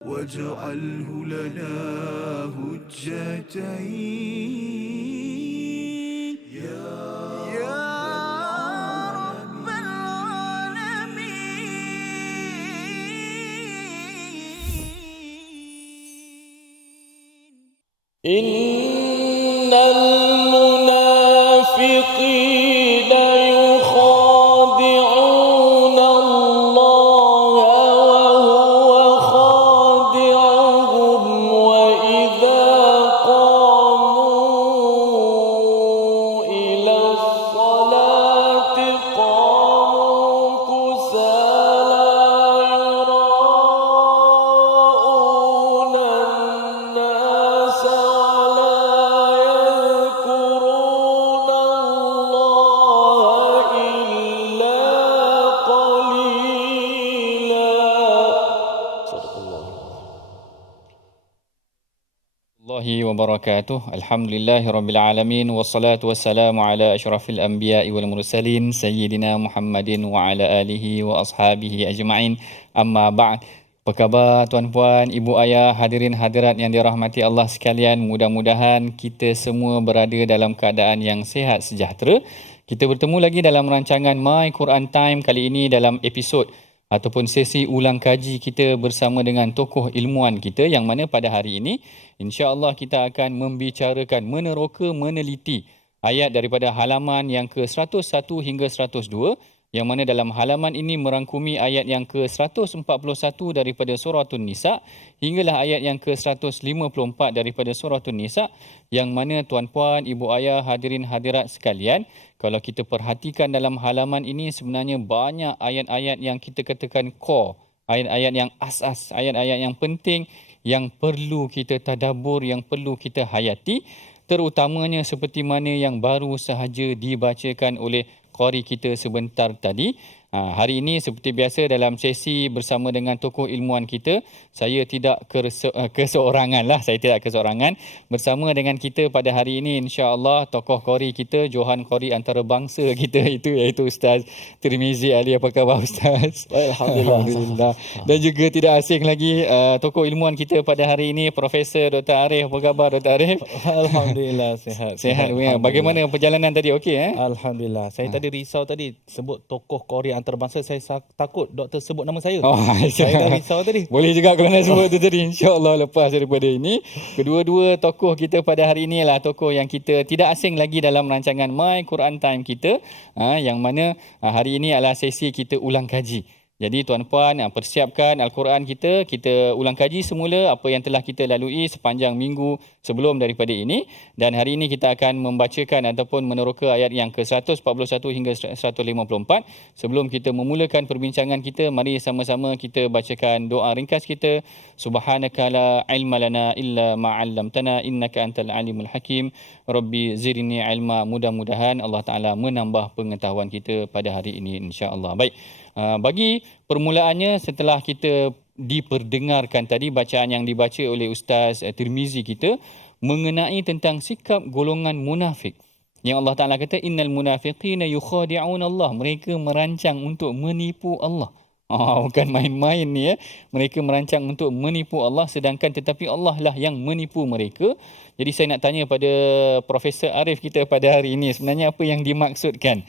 واجعله لنا هجتين يا رب العالمين. إن المنافقين يخادعون الله وهو خادعهم وإذا قاموا إلى الصلاة قاموا كسالى يراءون الناس wabarakatuh. Alhamdulillahirabbil alamin wassalatu wassalamu ala asyrafil anbiya'i wal mursalin sayyidina Muhammadin wa ala alihi wa ashabihi ajma'in. Amma ba'd. Apa khabar tuan-puan, ibu ayah, hadirin hadirat yang dirahmati Allah sekalian? Mudah-mudahan kita semua berada dalam keadaan yang sihat sejahtera. Kita bertemu lagi dalam rancangan My Quran Time, kali ini dalam episod ataupun sesi ulang kaji kita bersama dengan tokoh ilmuwan kita, yang mana pada hari ini insya-Allah kita akan membicarakan, meneroka, meneliti ayat daripada halaman yang ke-101 hingga 102, yang mana dalam halaman ini merangkumi ayat yang ke-141 daripada surah An-Nisa hinggalah ayat yang ke-154 daripada surah An-Nisa, yang mana tuan-puan, ibu ayah, hadirin hadirat sekalian, kalau kita perhatikan dalam halaman ini sebenarnya banyak ayat-ayat yang kita katakan core, ayat-ayat yang asas, ayat-ayat yang penting yang perlu kita tadabbur, yang perlu kita hayati, terutamanya seperti mana yang baru sahaja dibacakan oleh qari kita sebentar tadi. Hari ini seperti biasa dalam sesi bersama dengan tokoh ilmuwan kita, saya tidak keseorangan lah, bersama dengan kita pada hari ini insya-Allah tokoh qari kita, Johan qari antarabangsa kita itu, iaitu Ustaz Tirmizi Ali. Apa khabar Ustaz? Alhamdulillah. Dan juga tidak asing lagi tokoh ilmuwan kita pada hari ini, Profesor Dr. Arif. Apa khabar Dr. Arif? Alhamdulillah sihat. Sihat. Bagaimana perjalanan tadi? Okey Alhamdulillah. Saya tadi risau tadi sebut tokoh qari antarabangsa, saya takut doktor sebut nama saya. Saya dah risau tadi. Boleh juga kalau nak sebut tu tadi, insya-Allah lepas daripada ini. Kedua-dua tokoh kita pada hari ini adalah tokoh yang kita tidak asing lagi dalam rancangan My Quran Time kita, yang mana hari ini adalah sesi kita ulang kaji. Jadi tuan-puan, persiapkan Al-Quran kita ulang kaji semula apa yang telah kita lalui sepanjang minggu sebelum daripada ini. Dan hari ini kita akan membacakan ataupun meneroka ayat yang ke-141 hingga 154. Sebelum kita memulakan perbincangan kita, mari sama-sama kita bacakan doa ringkas kita. Subhanaka la ilma lana illa ma 'allamtana innaka antal alimul hakim. Rabbi zidni ilma. Mudah-mudahan Allah Taala menambah pengetahuan kita pada hari ini insya-Allah. Baik. Bagi permulaannya, setelah kita diperdengarkan tadi bacaan yang dibaca oleh Ustaz Tirmizi kita mengenai tentang sikap golongan munafik, yang Allah Ta'ala kata innal munafiqina yukhadi'un Allah, mereka merancang untuk menipu Allah. Bukan main-main ni ya. Mereka merancang untuk menipu Allah, sedangkan tetapi Allah lah yang menipu mereka. Jadi saya nak tanya pada Profesor Arif kita pada hari ini, sebenarnya apa yang dimaksudkan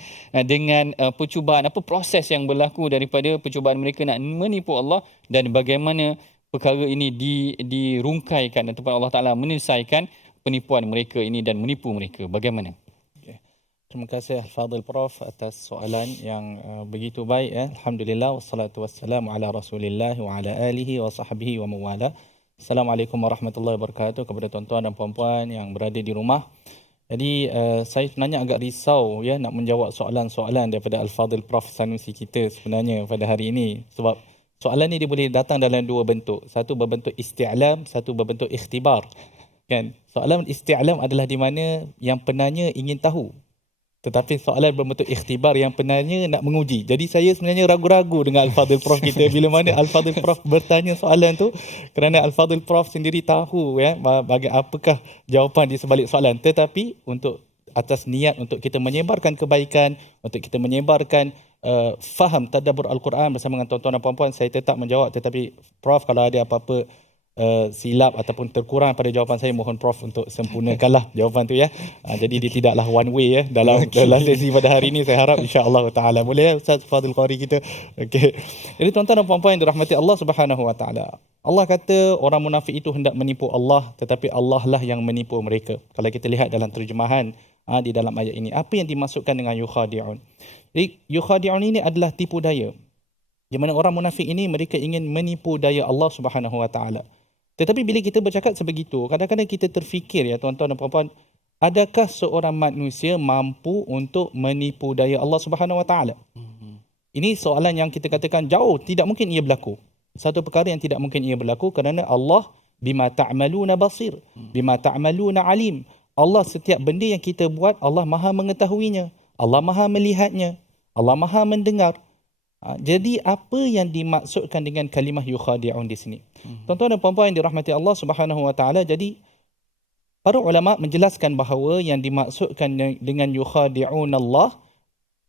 dengan percubaan, apa proses yang berlaku daripada percubaan mereka nak menipu Allah, dan bagaimana perkara ini dirungkaikan ataupun Allah Ta'ala menyelesaikan penipuan mereka ini dan menipu mereka. Bagaimana? Terima kasih Al-Fadhil Prof atas soalan yang begitu baik ya. Alhamdulillah wassalatu wassalamu ala Rasulillah wa ala alihi wa sahbihi wa mawala. Assalamualaikum warahmatullahi wabarakatuh kepada tuan-tuan dan puan-puan yang berada di rumah. Jadi saya sebenarnya agak risau ya nak menjawab soalan-soalan daripada Al-Fadhil Prof Sanusi kita sebenarnya pada hari ini, sebab soalan ni dia boleh datang dalam dua bentuk. Satu berbentuk isti'lam, satu berbentuk ikhtibar. Kan? Soalan isti'lam adalah di mana yang penanya ingin tahu. Tetapi soalan berbentuk ikhtibar, yang penanya nak menguji. Jadi saya sebenarnya ragu-ragu dengan Al-Fadhil Prof kita bila mana Al-Fadhil Prof bertanya soalan tu, kerana Al-Fadhil Prof sendiri tahu ya apakah jawapan di sebalik soalan. Tetapi untuk atas niat untuk kita menyebarkan kebaikan, untuk kita menyebarkan faham tadabbur Al-Quran bersama dengan tuan-tuan dan puan-puan, saya tetap menjawab. Tetapi Prof, kalau ada apa-apa silap ataupun terkurang pada jawapan saya, mohon Prof untuk sempurnakanlah jawapan tu ya. Jadi dia tidaklah one way ya dalam sesi pada hari ini. Saya harap insya-Allah taala. Boleh ya Ustaz Fadil Qari kita. Okey. Jadi tuan-tuan dan puan-puan yang dirahmati Allah Subhanahu wa taala. Allah kata orang munafik itu hendak menipu Allah, tetapi Allah lah yang menipu mereka. Kalau kita lihat dalam terjemahan di dalam ayat ini, apa yang dimaksudkan dengan yukhadi'un? Jadi yukhadi'un ini adalah tipu daya. Di mana orang munafik ini mereka ingin menipu daya Allah Subhanahu wa taala. Tetapi bila kita bercakap sebegitu, kadang-kadang kita terfikir ya tuan-tuan dan puan-puan, adakah seorang manusia mampu untuk menipu daya Allah Subhanahu wa taala? Ini soalan yang kita katakan jauh tidak mungkin ia berlaku. Satu perkara yang tidak mungkin ia berlaku kerana Allah bima ta'maluna basir, bima ta'maluna alim. Allah setiap benda yang kita buat, Allah Maha mengetahuinya, Allah Maha melihatnya, Allah Maha mendengar. Jadi apa yang dimaksudkan dengan kalimah yukhadi'un di sini? Tuan-tuan dan puan-puan yang dirahmati Allah Subhanahu wa taala, jadi para ulama menjelaskan bahawa yang dimaksudkan dengan yukhadi'un Allah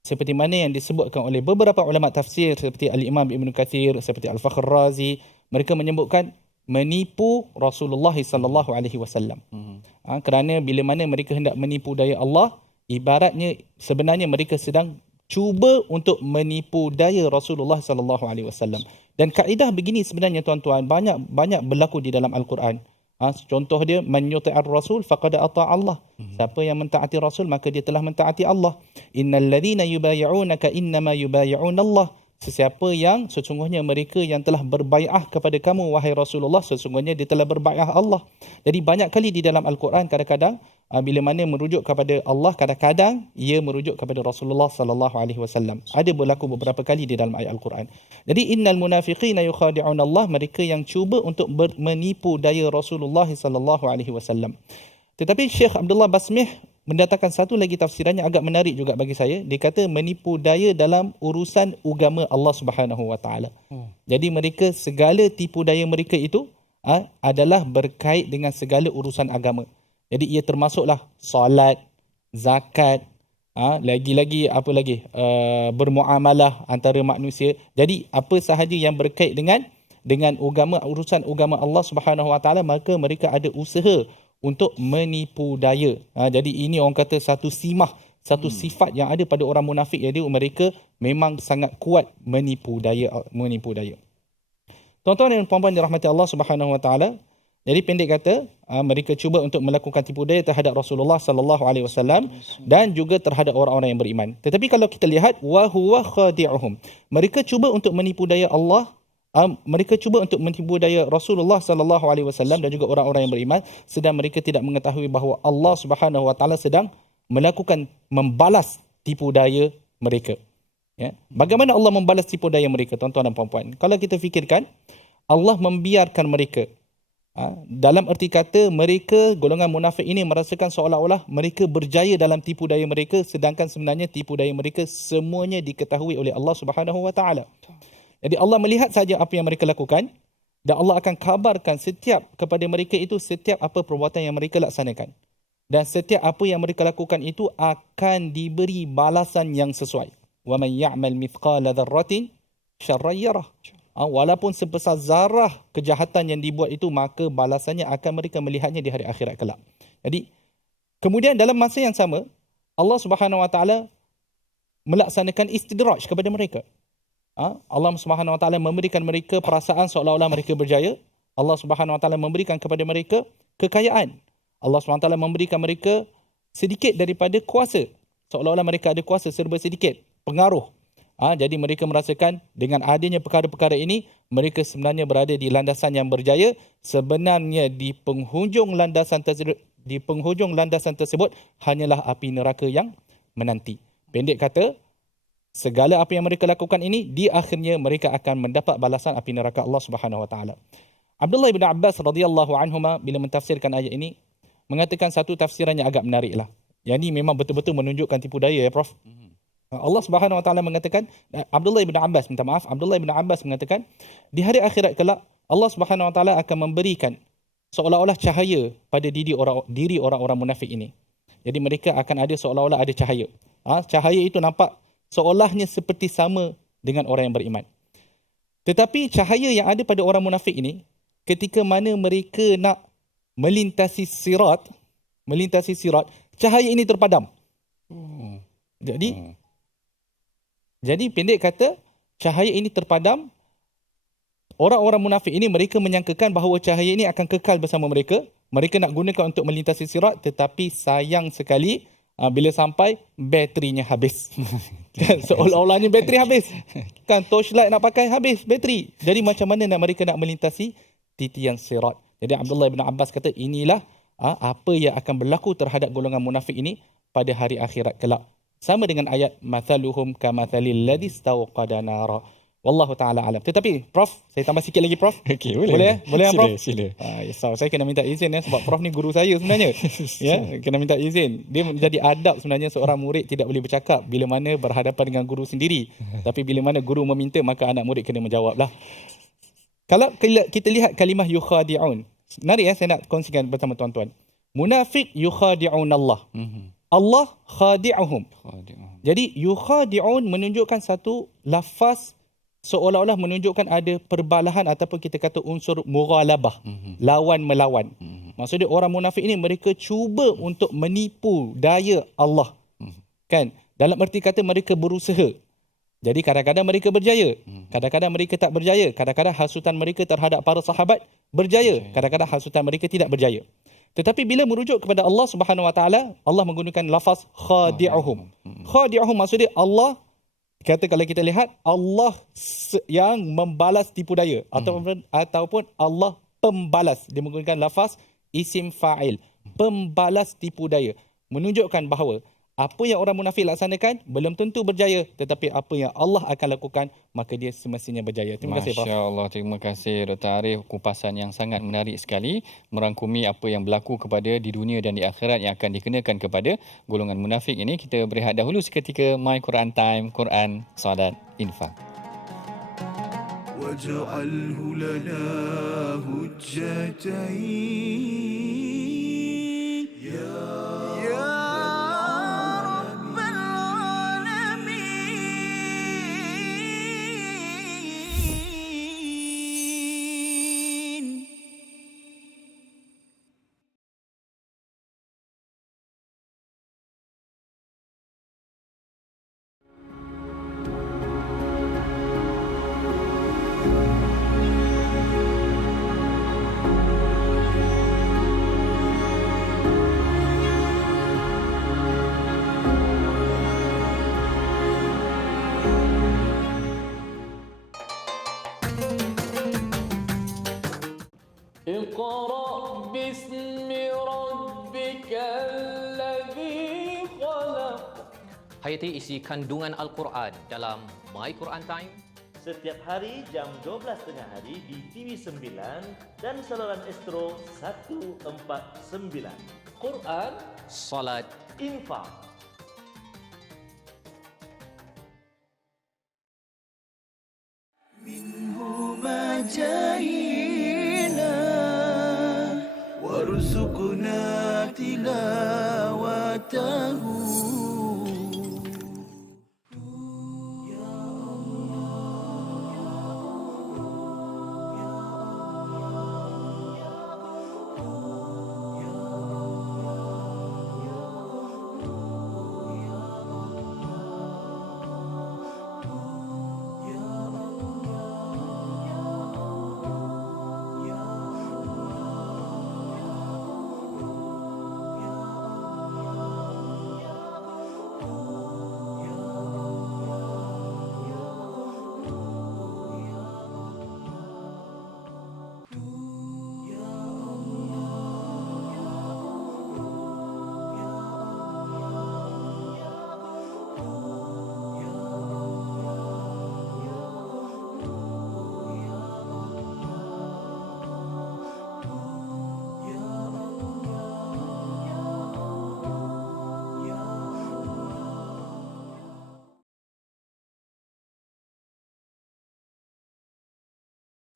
seperti mana yang disebutkan oleh beberapa ulama tafsir seperti Al-Imam Ibn Kathir, seperti Al-Fakhr Razi, mereka menyebutkan menipu Rasulullah sallallahu alaihi wasallam. Kerana bila mana mereka hendak menipu daya Allah, ibaratnya sebenarnya mereka sedang cuba untuk menipu daya Rasulullah sallallahu alaihi wasallam. Dan kaedah begini sebenarnya tuan-tuan banyak berlaku di dalam Al-Quran. Contoh dia, man yuti'ar rasul faqad ata'a Allah. Siapa yang mentaati Rasul maka dia telah mentaati Allah. Innal ladzina yubayyi'unaka innama yubayyi'un Allah. Sesiapa yang sesungguhnya mereka yang telah berbai'ah kepada kamu wahai Rasulullah, sesungguhnya dia telah berbai'ah Allah. Jadi banyak kali di dalam Al-Quran kadang-kadang bila mana merujuk kepada Allah, kadang-kadang ia merujuk kepada Rasulullah sallallahu alaihi wasallam. Ada berlaku beberapa kali di dalam ayat Al-Quran. Jadi innal munafiqina yukhadi'un Allah, mereka yang cuba untuk menipu daya Rasulullah sallallahu alaihi wasallam. Tetapi Syekh Abdullah Basmih mendatangkan satu lagi tafsiran yang agak menarik juga bagi saya. Dia kata menipu daya dalam urusan agama Allah Subhanahu wa taala. Jadi mereka segala tipu daya mereka itu adalah berkait dengan segala urusan agama. Jadi ia termasuklah solat, zakat, lagi-lagi apa lagi? Bermuamalah antara manusia. Jadi apa sahaja yang berkait dengan agama, urusan agama Allah Subhanahu wa taala, maka mereka ada usaha untuk menipu daya. Jadi ini orang kata satu simah, satu sifat yang ada pada orang munafik, iaitu mereka memang sangat kuat menipu daya. Tuan-tuan dan puan-puan dirahmati Allah Subhanahu wa taala, jadi pendek kata, mereka cuba untuk melakukan tipu daya terhadap Rasulullah sallallahu alaihi wasallam dan juga terhadap orang-orang yang beriman. Tetapi kalau kita lihat wa huwa khadi'uhum, mereka cuba untuk menipu daya Allah, mereka cuba untuk menipu daya Rasulullah sallallahu alaihi wasallam dan juga orang-orang yang beriman, sedang mereka tidak mengetahui bahawa Allah Subhanahu wa taala sedang membalas tipu daya mereka. Ya. Bagaimana Allah membalas tipu daya mereka, tuan-tuan dan puan-puan? Kalau kita fikirkan, Allah membiarkan mereka. Dalam erti kata, mereka golongan munafik ini merasakan seolah-olah mereka berjaya dalam tipu daya mereka, sedangkan sebenarnya tipu daya mereka semuanya diketahui oleh Allah Subhanahu wa taala. Jadi Allah melihat saja apa yang mereka lakukan dan Allah akan kabarkan kepada mereka itu setiap apa perbuatan yang mereka laksanakan. Dan setiap apa yang mereka lakukan itu akan diberi balasan yang sesuai. Wa man ya'mal mithqala dzarratin syarran yarah. Walaupun sebesar zarah kejahatan yang dibuat itu, maka balasannya akan mereka melihatnya di hari akhirat kelak. Jadi kemudian dalam masa yang sama, Allah Subhanahu wa taala melaksanakan istidraj kepada mereka. Allah Subhanahu wa taala memberikan mereka perasaan seolah-olah mereka berjaya. Allah Subhanahu wa taala memberikan kepada mereka kekayaan. Allah Subhanahu wa taala memberikan mereka sedikit daripada kuasa. Seolah-olah mereka ada kuasa serba sedikit, pengaruh. Jadi mereka merasakan dengan adanya perkara-perkara ini, mereka sebenarnya berada di landasan yang berjaya. Sebenarnya di penghujung landasan tersebut hanyalah api neraka yang menanti. Pendek kata, segala apa yang mereka lakukan ini, di akhirnya mereka akan mendapat balasan api neraka Allah Subhanahu wa taala. Abdullah bin Abbas radhiyallahu anhuma bila mentafsirkan ayat ini mengatakan satu tafsiran yang agak menariklah. Yang ini memang betul-betul menunjukkan tipu daya ya Prof. Allah Subhanahu wa taala mengatakan, Abdullah bin Abbas mengatakan, di hari akhirat kelak Allah Subhanahu wa taala akan memberikan seolah-olah cahaya pada diri orang-orang munafik ini. Jadi mereka akan ada seolah-olah ada cahaya. Cahaya itu nampak seolahnya seperti sama dengan orang yang beriman. Tetapi cahaya yang ada pada orang munafik ini, ketika mana mereka nak melintasi sirat, cahaya ini terpadam. Jadi pendek kata, cahaya ini terpadam. Orang-orang munafik ini mereka menyangkakan bahawa cahaya ini akan kekal bersama mereka. Mereka nak gunakan untuk melintasi sirat, tetapi sayang sekali bila sampai baterinya habis. Kan, seolah-olahnya bateri habis. Kan torchlight nak pakai habis bateri. Jadi macam mana mereka nak melintasi titian sirat. Jadi Abdullah bin Abbas kata inilah apa yang akan berlaku terhadap golongan munafik ini pada hari akhirat kelak. Sama dengan ayat mathaluhum kamathalil ladzi istawqada nara. Wallahu ta'ala alam. Tetapi Prof, saya tambah sikit lagi Prof. Okey, Boleh Prof? Sila. Saya kena minta izin sebab Prof ni guru saya sebenarnya. Kena minta izin. Dia menjadi adab sebenarnya seorang murid tidak boleh bercakap bila mana berhadapan dengan guru sendiri. Tapi bila mana guru meminta, maka anak murid kena menjawablah. Kalau kita lihat kalimah yukhadi'un. Menarik saya nak kongsikan bersama tuan-tuan. Munafik yukhadi'un Allah. Allah khadi'uhum. Jadi yukhadi'un menunjukkan satu lafaz seolah-olah menunjukkan ada perbalahan ataupun kita kata unsur mughalabah, lawan melawan. Maksudnya orang munafik ini mereka cuba untuk menipu daya Allah. Kan? Dalam erti kata mereka berusaha. Jadi kadang-kadang mereka berjaya, kadang-kadang mereka tak berjaya, kadang-kadang hasutan mereka terhadap para sahabat berjaya, kadang-kadang hasutan mereka tidak berjaya. Tetapi bila merujuk kepada Allah Subhanahu Wa Taala, Allah menggunakan lafaz khadi'uhum. Khadi'uhum maksudnya Allah kata kalau kita lihat Allah yang membalas tipu daya ataupun Allah pembalas. Dia menggunakan lafaz isim fa'il, pembalas tipu daya, menunjukkan bahawa apa yang orang munafik laksanakan belum tentu berjaya, tetapi apa yang Allah akan lakukan maka dia semestinya berjaya. Terima kasih Prof. Masya-Allah, terima kasih Dr. Arif. Kupasan yang sangat menarik sekali merangkumi apa yang berlaku kepada di dunia dan di akhirat yang akan dikenakan kepada golongan munafik ini. Kita berehat dahulu seketika. My Quran Time, Quran, Salat, Infak. واجعله لنا هجتين يا رب العالمين. اقرأ باسم ربك الذي خلق. Hayati isi kandungan Al-Quran dalam My Quran Time. Setiap hari jam 12.30 hari di TV9 dan saluran Astro 149. Quran, Salat, Infak. منهما جاهينا وارزقنا تلاوته.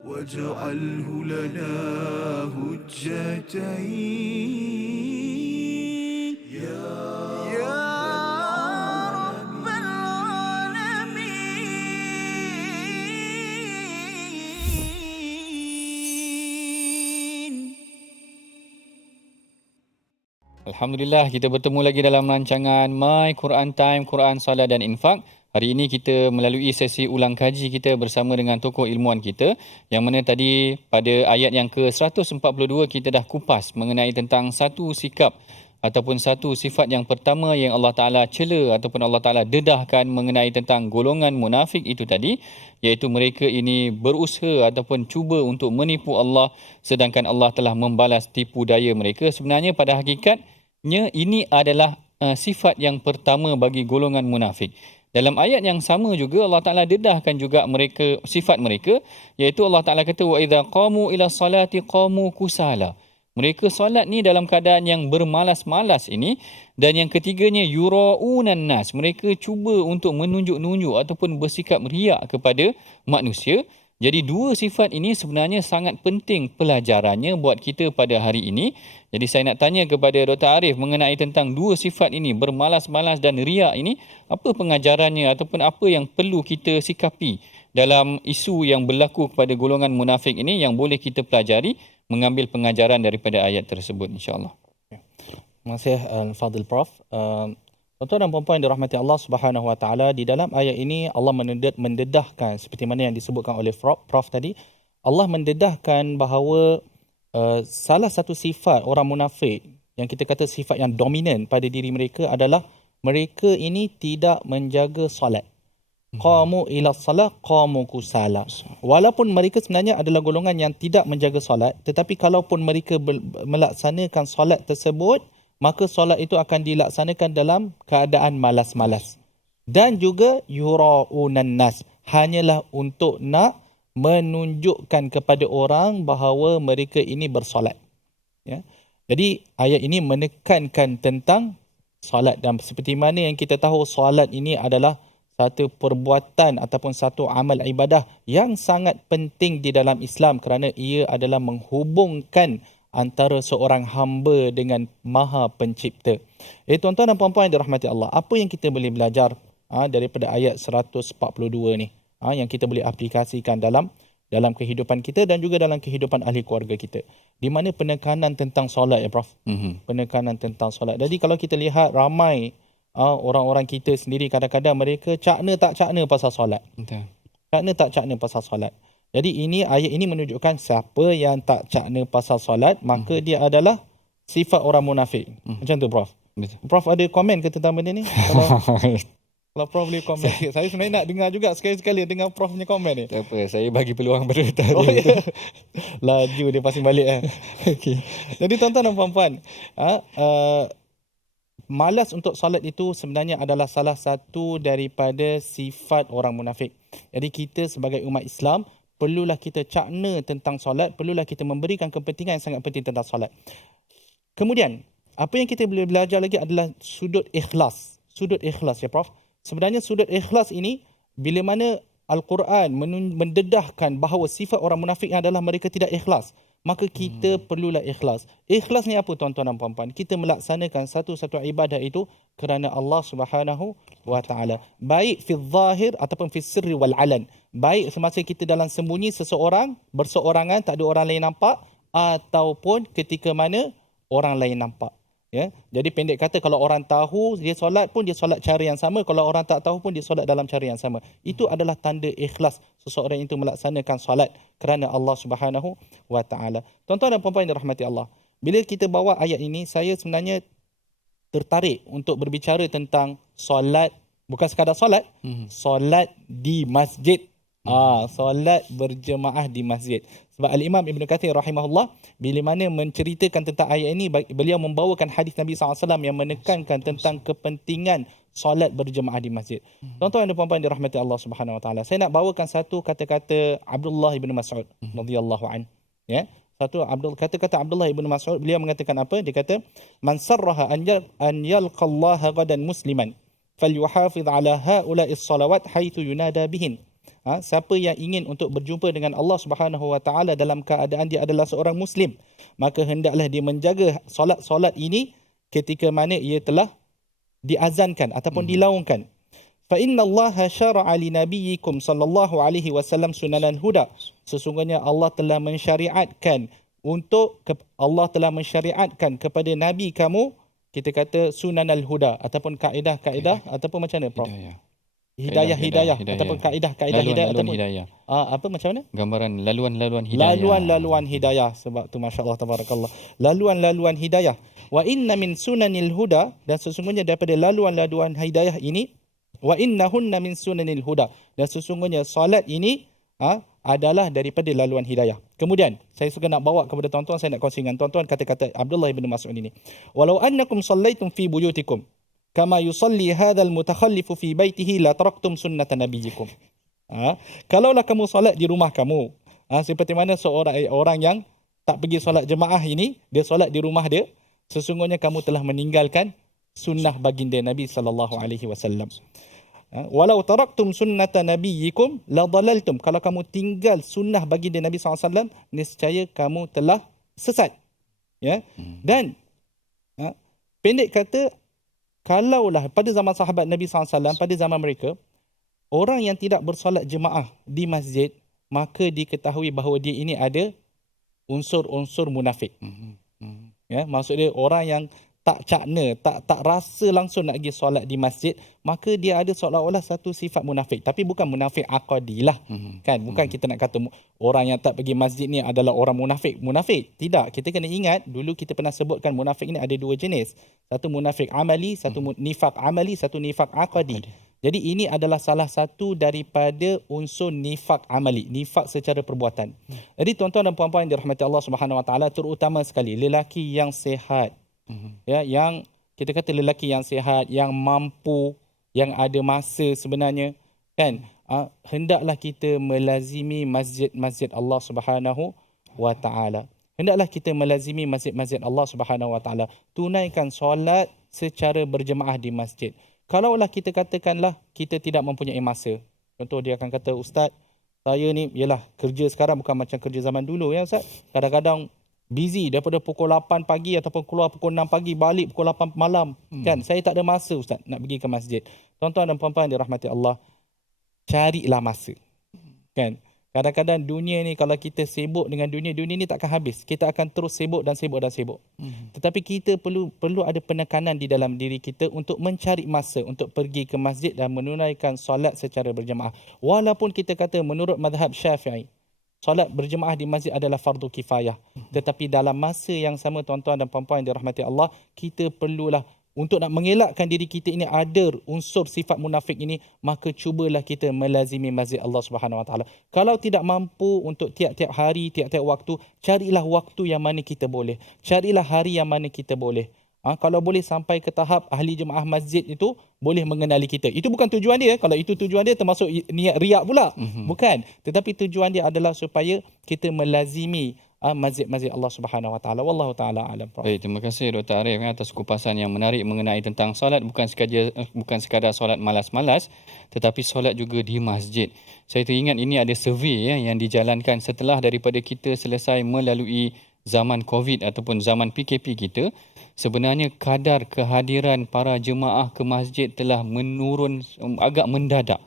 واجعله لنا هجتين يا رب العالمين. Alhamdulillah, kita bertemu lagi dalam rancangan My Quran Time, Quran, Salat dan Infak. Hari ini kita melalui sesi ulang kaji kita bersama dengan tokoh ilmuwan kita, yang mana tadi pada ayat yang ke-142 kita dah kupas mengenai tentang satu sikap ataupun satu sifat yang pertama yang Allah Ta'ala cela ataupun Allah Ta'ala dedahkan mengenai tentang golongan munafik itu tadi, iaitu mereka ini berusaha ataupun cuba untuk menipu Allah sedangkan Allah telah membalas tipu daya mereka. Sebenarnya pada hakikatnya ini adalah sifat yang pertama bagi golongan munafik. Dalam ayat yang sama juga Allah Ta'ala dedahkan juga mereka, sifat mereka, iaitu Allah Ta'ala kata wa idza qamu ila salati qamu kusala. Mereka solat ni dalam keadaan yang bermalas-malas ini. Dan yang ketiganya yuraunan nas. Mereka cuba untuk menunjuk-nunjuk ataupun bersikap riak kepada manusia. Jadi dua sifat ini sebenarnya sangat penting pelajarannya buat kita pada hari ini. Jadi saya nak tanya kepada Dr. Arif mengenai tentang dua sifat ini, bermalas-malas dan riak ini, apa pengajarannya ataupun apa yang perlu kita sikapi dalam isu yang berlaku kepada golongan munafik ini yang boleh kita pelajari, mengambil pengajaran daripada ayat tersebut, insya-Allah. Terima kasih Al-Fadhil Prof. Tuan-tuan dan puan-puan yang dirahmati Allah Subhanahu Wa Taala, di dalam ayat ini Allah mendedahkan seperti mana yang disebutkan oleh Prof tadi, Allah mendedahkan bahawa salah satu sifat orang munafik yang kita kata sifat yang dominan pada diri mereka adalah mereka ini tidak menjaga solat. Qamu ila salah qamu kusala. Walaupun mereka sebenarnya adalah golongan yang tidak menjaga solat, tetapi kalaupun mereka melaksanakan solat tersebut, maka solat itu akan dilaksanakan dalam keadaan malas-malas. Dan juga yuraunan nas, hanyalah untuk nak menunjukkan kepada orang bahawa mereka ini bersolat. Ya. Jadi ayat ini menekankan tentang solat, dan seperti mana yang kita tahu solat ini adalah satu perbuatan ataupun satu amal ibadah yang sangat penting di dalam Islam kerana ia adalah menghubungkan antara seorang hamba dengan Maha Pencipta. Tuan-tuan dan puan-puan yang dirahmati Allah, apa yang kita boleh belajar daripada ayat 142 ni yang kita boleh aplikasikan dalam kehidupan kita dan juga dalam kehidupan ahli keluarga kita. Di mana penekanan tentang solat ya Prof. Penekanan tentang solat. Jadi kalau kita lihat ramai orang-orang kita sendiri kadang-kadang mereka cakna tak cakna pasal solat. Cakna tak cakna pasal solat. Jadi ayat ini menunjukkan siapa yang tak cakna pasal solat, maka dia adalah sifat orang munafik. Macam tu Prof. Betul. Prof ada komen ke tentang benda ni? Kalau Prof boleh komen sikit. Saya sebenarnya nak dengar juga sekali-sekali dengar Prof punya komen ni. Tak apa, saya bagi peluang pada tadi. Oh ya. Laju dia pasang balik Okay. Jadi tuan-tuan dan puan-puan, malas untuk solat itu sebenarnya adalah salah satu daripada sifat orang munafik. Jadi kita sebagai umat Islam, perlulah kita cakna tentang solat, perlulah kita memberikan kepentingan yang sangat penting tentang solat. Kemudian, apa yang kita boleh belajar lagi adalah sudut ikhlas. Sudut ikhlas ya Prof. Sebenarnya sudut ikhlas ini, bila mana Al-Quran mendedahkan bahawa sifat orang munafik adalah mereka tidak ikhlas, maka kita perlulah ikhlas. Ikhlas ni apa tuan-tuan dan puan-puan? Kita melaksanakan satu-satu ibadah itu kerana Allah Subhanahu wa taala. Baik fi zahir ataupun fi sirri wal alan. Baik semasa kita dalam sembunyi berseorangan, tak ada orang lain nampak, ataupun ketika mana orang lain nampak. Ya. Jadi pendek kata, kalau orang tahu dia solat pun dia solat cara yang sama, kalau orang tak tahu pun dia solat dalam cara yang sama. Itu adalah tanda ikhlas seseorang itu melaksanakan solat kerana Allah Subhanahu wa taala. Tuan-tuan dan puan-puan yang dirahmati Allah, bila kita bawa ayat ini, saya sebenarnya tertarik untuk berbicara tentang solat, bukan sekadar solat, solat di masjid. Solat berjemaah di masjid. Sebab Al-Imam Ibn Kathir rahimahullah, bila mana menceritakan tentang ayat ini, beliau membawakan hadis Nabi SAW yang menekankan tentang kepentingan solat berjemaah di masjid. Tuan-tuan dan puan-puan dirahmati Allah Subhanahu wa taala, saya nak bawakan satu kata-kata Abdullah ibn Mas'ud radhiyallahu an. Ya, satu kata-kata Abdullah ibn Mas'ud, beliau mengatakan apa? Dia kata, "Man sarraha an yalqa Allah ghadan musliman, falyuhafiz ala haula'is salawat haitsu yunada bihin." Siapa yang ingin untuk berjumpa dengan Allah Subhanahu wa taala dalam keadaan dia adalah seorang muslim, maka hendaklah dia menjaga solat-solat ini ketika mana ia telah diazankan ataupun dilaungkan. Fa inna Allah syara'a li nabiyyikum sallallahu alaihi wasallam sunanan huda. Sesungguhnya Allah telah mensyariatkan kepada nabi kamu kita kata sunan al-huda ataupun kaedah-kaedah ataupun macam mana Prof? Hidayah. Hidayah ataupun kaedah-kaedah hidayah Laluan-laluan ataupun hidayah. apa macam mana? Gambaran laluan-laluan hidayah. Laluan-laluan hidayah. Sebab tu masya-Allah tabarakallah. Laluan-laluan hidayah. Wa inna min sunanil huda, dan sesungguhnya daripada laluan-laluan hidayah ini, wa innahunna min sunanil huda, dan sesungguhnya solat ini adalah daripada laluan hidayah. Kemudian saya suka nak bawa kepada tuan-tuan, saya nak kongsi dengan tuan-tuan kata-kata Abdullah bin Mas'ud ini. Walau annakum sallaitum fi buyutikum kama yusalli hadzal mutakhallifu fi baitihi la taraktum sunnata nabiyyikum. Kalaulah kamu solat di rumah kamu, seperti mana orang yang tak pergi solat jemaah ini, dia solat di rumah dia, sesungguhnya kamu telah meninggalkan sunnah baginda Nabi sallallahu alaihi wasallam. Walau taraktum sunnata nabiyyikum la dalaltum. Kalau kamu tinggal sunnah baginda Nabi sallallahu alaihi wasallam, niscaya kamu telah sesat. Ya. Dan pendek kata, kalaulah pada zaman sahabat Nabi SAW, pada zaman mereka, orang yang tidak bersolat jemaah di masjid, maka diketahui bahawa dia ini ada unsur-unsur munafik. Ya, maksud dia orang yang tak cakna, tak rasa langsung nak pergi solat di masjid, maka dia ada seolah-olah satu sifat munafik. Tapi bukan munafik aqadi lah. Kan? Bukan kita nak kata orang yang tak pergi masjid ni adalah orang munafik. Munafik. Tidak. Kita kena ingat, dulu kita pernah sebutkan munafik ni ada dua jenis. Satu munafik amali, satu nifak amali, satu nifak aqadi. Jadi ini adalah salah satu daripada unsur nifak amali, nifak secara perbuatan. Jadi tuan-tuan dan puan-puan yang dirahmati Allah Subhanahu Wa Taala, terutama sekali lelaki yang sihat. Ya, yang kita kata lelaki yang sihat, yang mampu, yang ada masa sebenarnya, kan, hendaklah kita melazimi masjid-masjid Allah Subhanahu Wa Taala. Hendaklah kita melazimi masjid-masjid Allah Subhanahu Wa Taala. Tunaikan solat secara berjemaah di masjid. Kalaulah kita katakanlah kita tidak mempunyai masa. Contoh dia akan kata, Ustaz, saya ni yalah kerja sekarang bukan macam kerja zaman dulu ya Ustaz. Kadang-kadang busy daripada pukul 8 pagi ataupun keluar pukul 6 pagi, balik pukul 8 malam. Kan, saya tak ada masa Ustaz nak pergi ke masjid. Tuan-tuan dan puan-puan dirahmati Allah, carilah masa. Kan, kadang-kadang dunia ni kalau kita sibuk dengan dunia ni takkan habis. Kita akan terus sibuk dan sibuk dan sibuk. Tetapi kita perlu ada penekanan di dalam diri kita untuk mencari masa untuk pergi ke masjid dan menunaikan solat secara berjemaah. Walaupun kita kata menurut mazhab Syafi'i, solat berjemaah di masjid adalah fardu kifayah. Tetapi dalam masa yang sama tuan-tuan dan puan-puan yang dirahmati Allah, kita perlulah untuk nak mengelakkan diri kita ini ada unsur sifat munafik ini, maka cubalah kita melazimi masjid Allah Subhanahu Wa Taala. Kalau tidak mampu untuk tiap-tiap hari, tiap-tiap waktu, carilah waktu yang mana kita boleh. Carilah hari yang mana kita boleh. Kalau boleh sampai ke tahap ahli jemaah masjid itu boleh mengenali kita. Itu bukan tujuan dia. Kalau itu tujuan dia termasuk niat riak pula. Bukan. Tetapi tujuan dia adalah supaya kita melazimi masjid-masjid Allah Subhanahu Wa Taala. Wallahu taala alam. Baik, terima kasih Dr. Arif atas kupasan yang menarik mengenai tentang solat. Bukan sekadar solat malas-malas, tetapi solat juga di masjid. Saya teringat ini ada survey yang dijalankan setelah daripada kita selesai melalui zaman COVID ataupun zaman PKP kita. Sebenarnya kadar kehadiran para jemaah ke masjid telah menurun agak mendadak.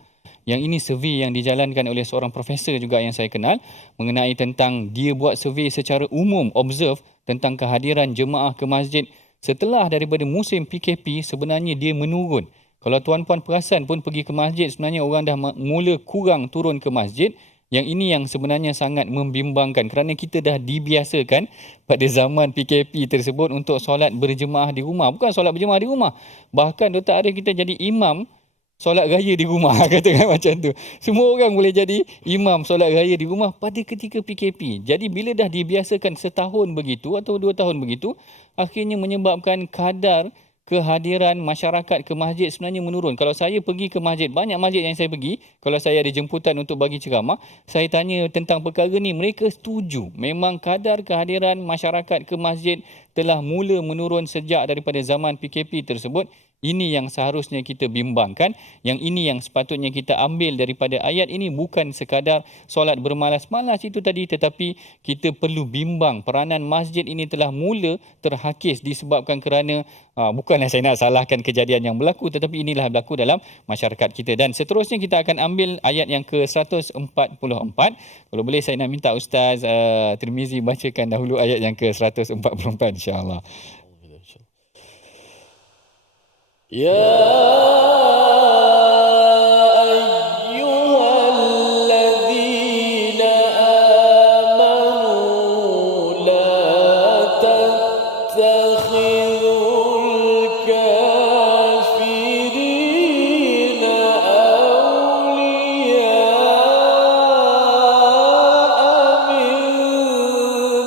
Yang ini survey yang dijalankan oleh seorang profesor juga yang saya kenal mengenai tentang dia buat survey secara umum, observe tentang kehadiran jemaah ke masjid setelah daripada musim PKP sebenarnya dia menurun. Kalau tuan-puan perasan pun pergi ke masjid sebenarnya orang dah mula kurang turun ke masjid. Yang ini yang sebenarnya sangat membimbangkan kerana kita dah dibiasakan pada zaman PKP tersebut untuk solat berjemaah di rumah. Bukan solat berjemaah di rumah. Bahkan Dr. Arif kita jadi imam solat raya di rumah, katakan macam tu. Semua orang boleh jadi imam solat raya di rumah pada ketika PKP. Jadi bila dah dibiasakan setahun begitu atau 2 tahun begitu, akhirnya menyebabkan kadar kehadiran masyarakat ke masjid sebenarnya menurun. Kalau saya pergi ke masjid, banyak masjid yang saya pergi, kalau saya ada jemputan untuk bagi ceramah, saya tanya tentang perkara ni, mereka setuju. Memang kadar kehadiran masyarakat ke masjid telah mula menurun sejak daripada zaman PKP tersebut. Ini yang seharusnya kita bimbangkan. Yang ini yang sepatutnya kita ambil daripada ayat ini, bukan sekadar solat bermalas-malas itu tadi, tetapi kita perlu bimbang peranan masjid ini telah mula terhakis disebabkan kerana bukanlah saya nak salahkan kejadian yang berlaku, tetapi inilah berlaku dalam masyarakat kita. Dan seterusnya kita akan ambil ayat yang ke-144. Kalau boleh saya nak minta Ustaz Tirmizi bacakan dahulu ayat yang ke-144 insya-Allah. يا أيها الذين آمنوا لا تتخذوا الكافرين أولياء من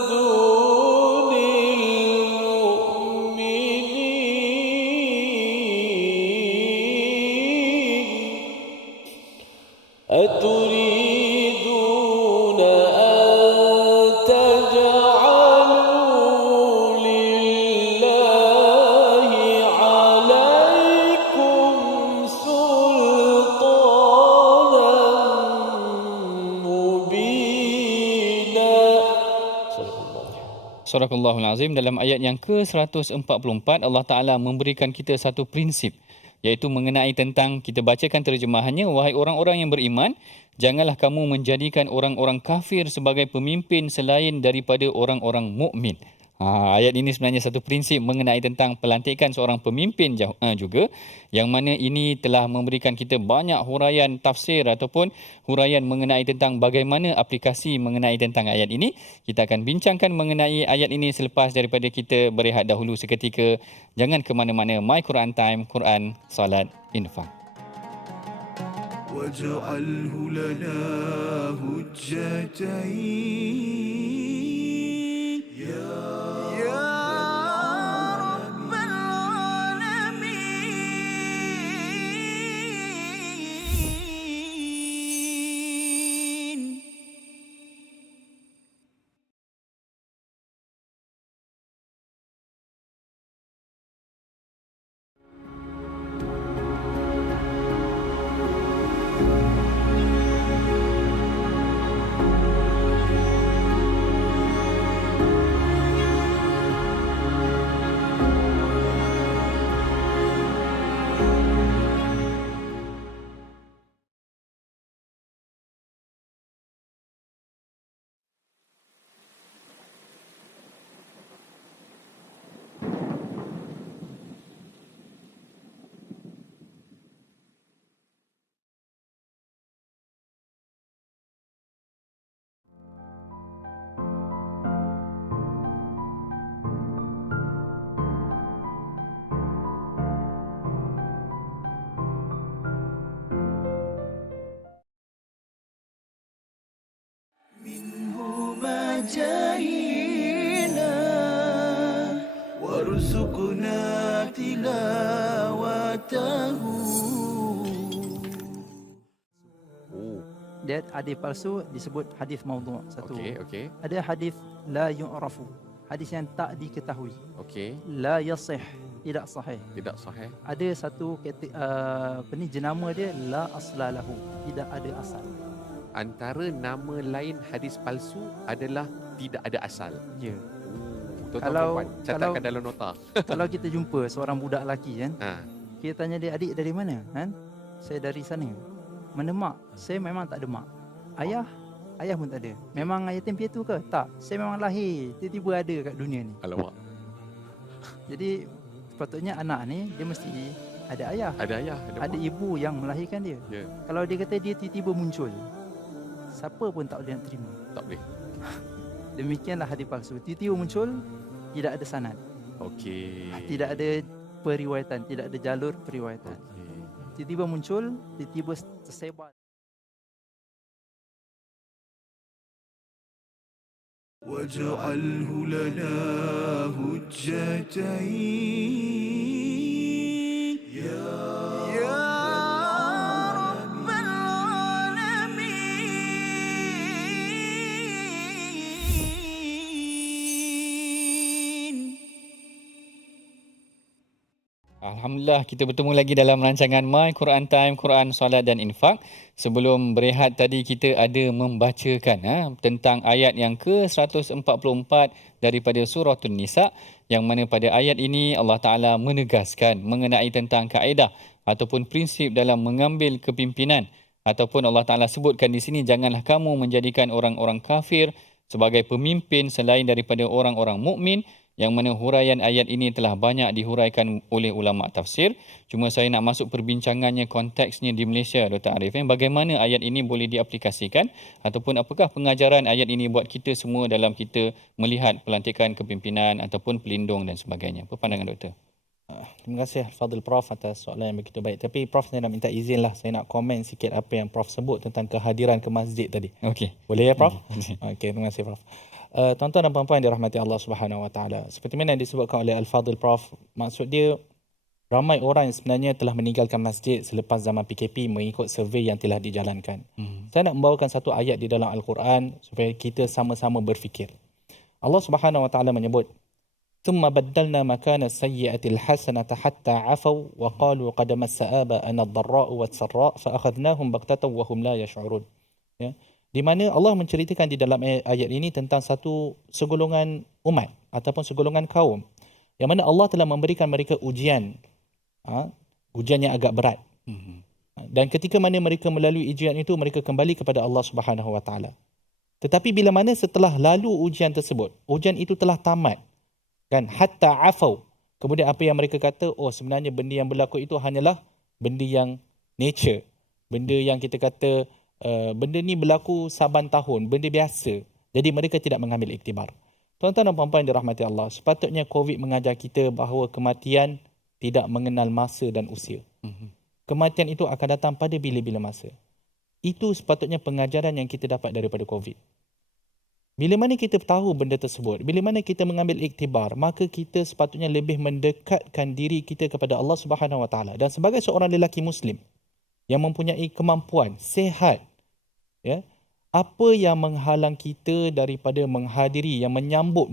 دون المؤمنين أتريدون أن تجعلوا لله عليكم سلطانا مبينا صدق الله. Surahul Azim, dalam ayat yang ke-144 Allah Ta'ala memberikan kita satu prinsip, iaitu mengenai tentang, kita bacakan terjemahannya, wahai orang-orang yang beriman, janganlah kamu menjadikan orang-orang kafir sebagai pemimpin selain daripada orang-orang mukmin. Ayat ini sebenarnya satu prinsip mengenai tentang pelantikan seorang pemimpin juga, yang mana ini telah memberikan kita banyak huraian tafsir ataupun huraian mengenai tentang bagaimana aplikasi mengenai tentang ayat ini. Kita akan bincangkan mengenai ayat ini selepas daripada kita berehat dahulu seketika. Jangan ke mana-mana. My Quran Time, Quran, Salat, Infak. واجعله لنا هجتين يا رب العالمين. منهما جاهينا وارزقنا تلاوته. Dia hadis palsu disebut hadis maudhu'. Satu. Okey. Ada hadis la yu'rafu, hadis yang tak diketahui. Okey. La yasih, tidak sahih. Tidak sahih. Ada satu jenama dia la aslalahu, tidak ada asal. Antara nama lain hadis palsu adalah tidak ada asal. Ya. Tuan-tuan Kalau- puan, catatkan dalam nota. Kalau kita jumpa seorang budak lelaki kan, Ha. kita tanya dia, adik dari mana kan? Saya dari sana. Mana mak? Saya memang tak ada mak. Ayah pun tak ada. Memang yatim piatu ke? Tak. Saya memang lahir tiba-tiba ada kat dunia ni. Alamak. Jadi sepatutnya anak ni dia mesti ada ayah, Ada ayah, ada ada mak. ibu yang melahirkan dia. Ya, Kalau dia kata dia tiba-tiba muncul, siapa pun tak boleh nak terima. tak boleh. Demikianlah hadis palsu. Tiba-tiba muncul, tidak ada sanad, Okey. tidak ada periwayatan, tidak ada jalur periwayatan. Okey. Tiba-tiba muncul, tiba-tiba tersebar. واجعله لنا هجتين يا رب العالمين. Alhamdulillah, kita bertemu lagi dalam rancangan My Quran Time, Quran, Salat dan Infak. Sebelum berehat tadi kita ada membacakan tentang ayat yang ke-144 daripada surah An-Nisa, yang mana pada ayat ini Allah Ta'ala menegaskan mengenai tentang kaedah ataupun prinsip dalam mengambil kepimpinan, ataupun Allah Ta'ala sebutkan di sini, janganlah kamu menjadikan orang-orang kafir sebagai pemimpin selain daripada orang-orang mukmin. yang mana huraian ayat ini telah banyak dihuraikan oleh ulama tafsir. Cuma saya nak masuk perbincangannya, konteksnya di Malaysia, Dr. Arif. Bagaimana ayat ini boleh diaplikasikan ataupun apakah pengajaran ayat ini buat kita semua dalam kita melihat pelantikan kepimpinan ataupun pelindung dan sebagainya. Apa pandangan doktor? Terima kasih Fadil Prof atas soalan yang begitu baik. Tapi Prof, saya nak minta izin lah. Saya nak komen sikit apa yang Prof sebut tentang kehadiran ke masjid tadi. Okey. Boleh ya Prof? Okey, terima kasih Prof. Tuan-tuan dan puan-puan yang dirahmati Allah Subhanahu Wa Taala. Seperti mana yang disebutkan oleh Al-Fadil Prof, maksud dia ramai orang yang sebenarnya telah meninggalkan masjid selepas zaman PKP mengikut survei yang telah dijalankan. Saya nak membawakan satu ayat di dalam Al-Quran supaya kita sama-sama berfikir. Allah Subhanahu Wa Taala menyebut, ثم بدلنا مكان السيئة الحسنة حتى عفوا وقالوا قد مس آباءنا الضراء والسراء فأخذناهم بغتة وهم لا يشعرون. Ya. Di mana Allah menceritakan di dalam ayat ini tentang satu segolongan umat ataupun segolongan kaum yang mana Allah telah memberikan mereka ujian, ujian yang agak berat. Dan ketika mana mereka melalui ujian itu, mereka kembali kepada Allah Subhanahu Wa Taala. Tetapi bila mana setelah lalu ujian tersebut, ujian itu telah tamat, kan, hatta afau, kemudian apa yang mereka kata, oh sebenarnya benda yang berlaku itu hanyalah benda yang nature, benda yang kita kata benda ni berlaku saban tahun, benda biasa. Jadi mereka tidak mengambil iktibar. Tuan-tuan dan puan-puan yang dirahmati Allah, sepatutnya COVID mengajar kita bahawa kematian tidak mengenal masa dan usia. Kematian itu akan datang pada bila-bila masa. Itu sepatutnya pengajaran yang kita dapat daripada COVID. Bila mana kita tahu benda tersebut, bila mana kita mengambil iktibar, maka kita sepatutnya lebih mendekatkan diri kita kepada Allah Subhanahu Wa Taala. Dan sebagai seorang lelaki Muslim yang mempunyai kemampuan, sihat, ya, apa yang menghalang kita daripada menghadiri, yang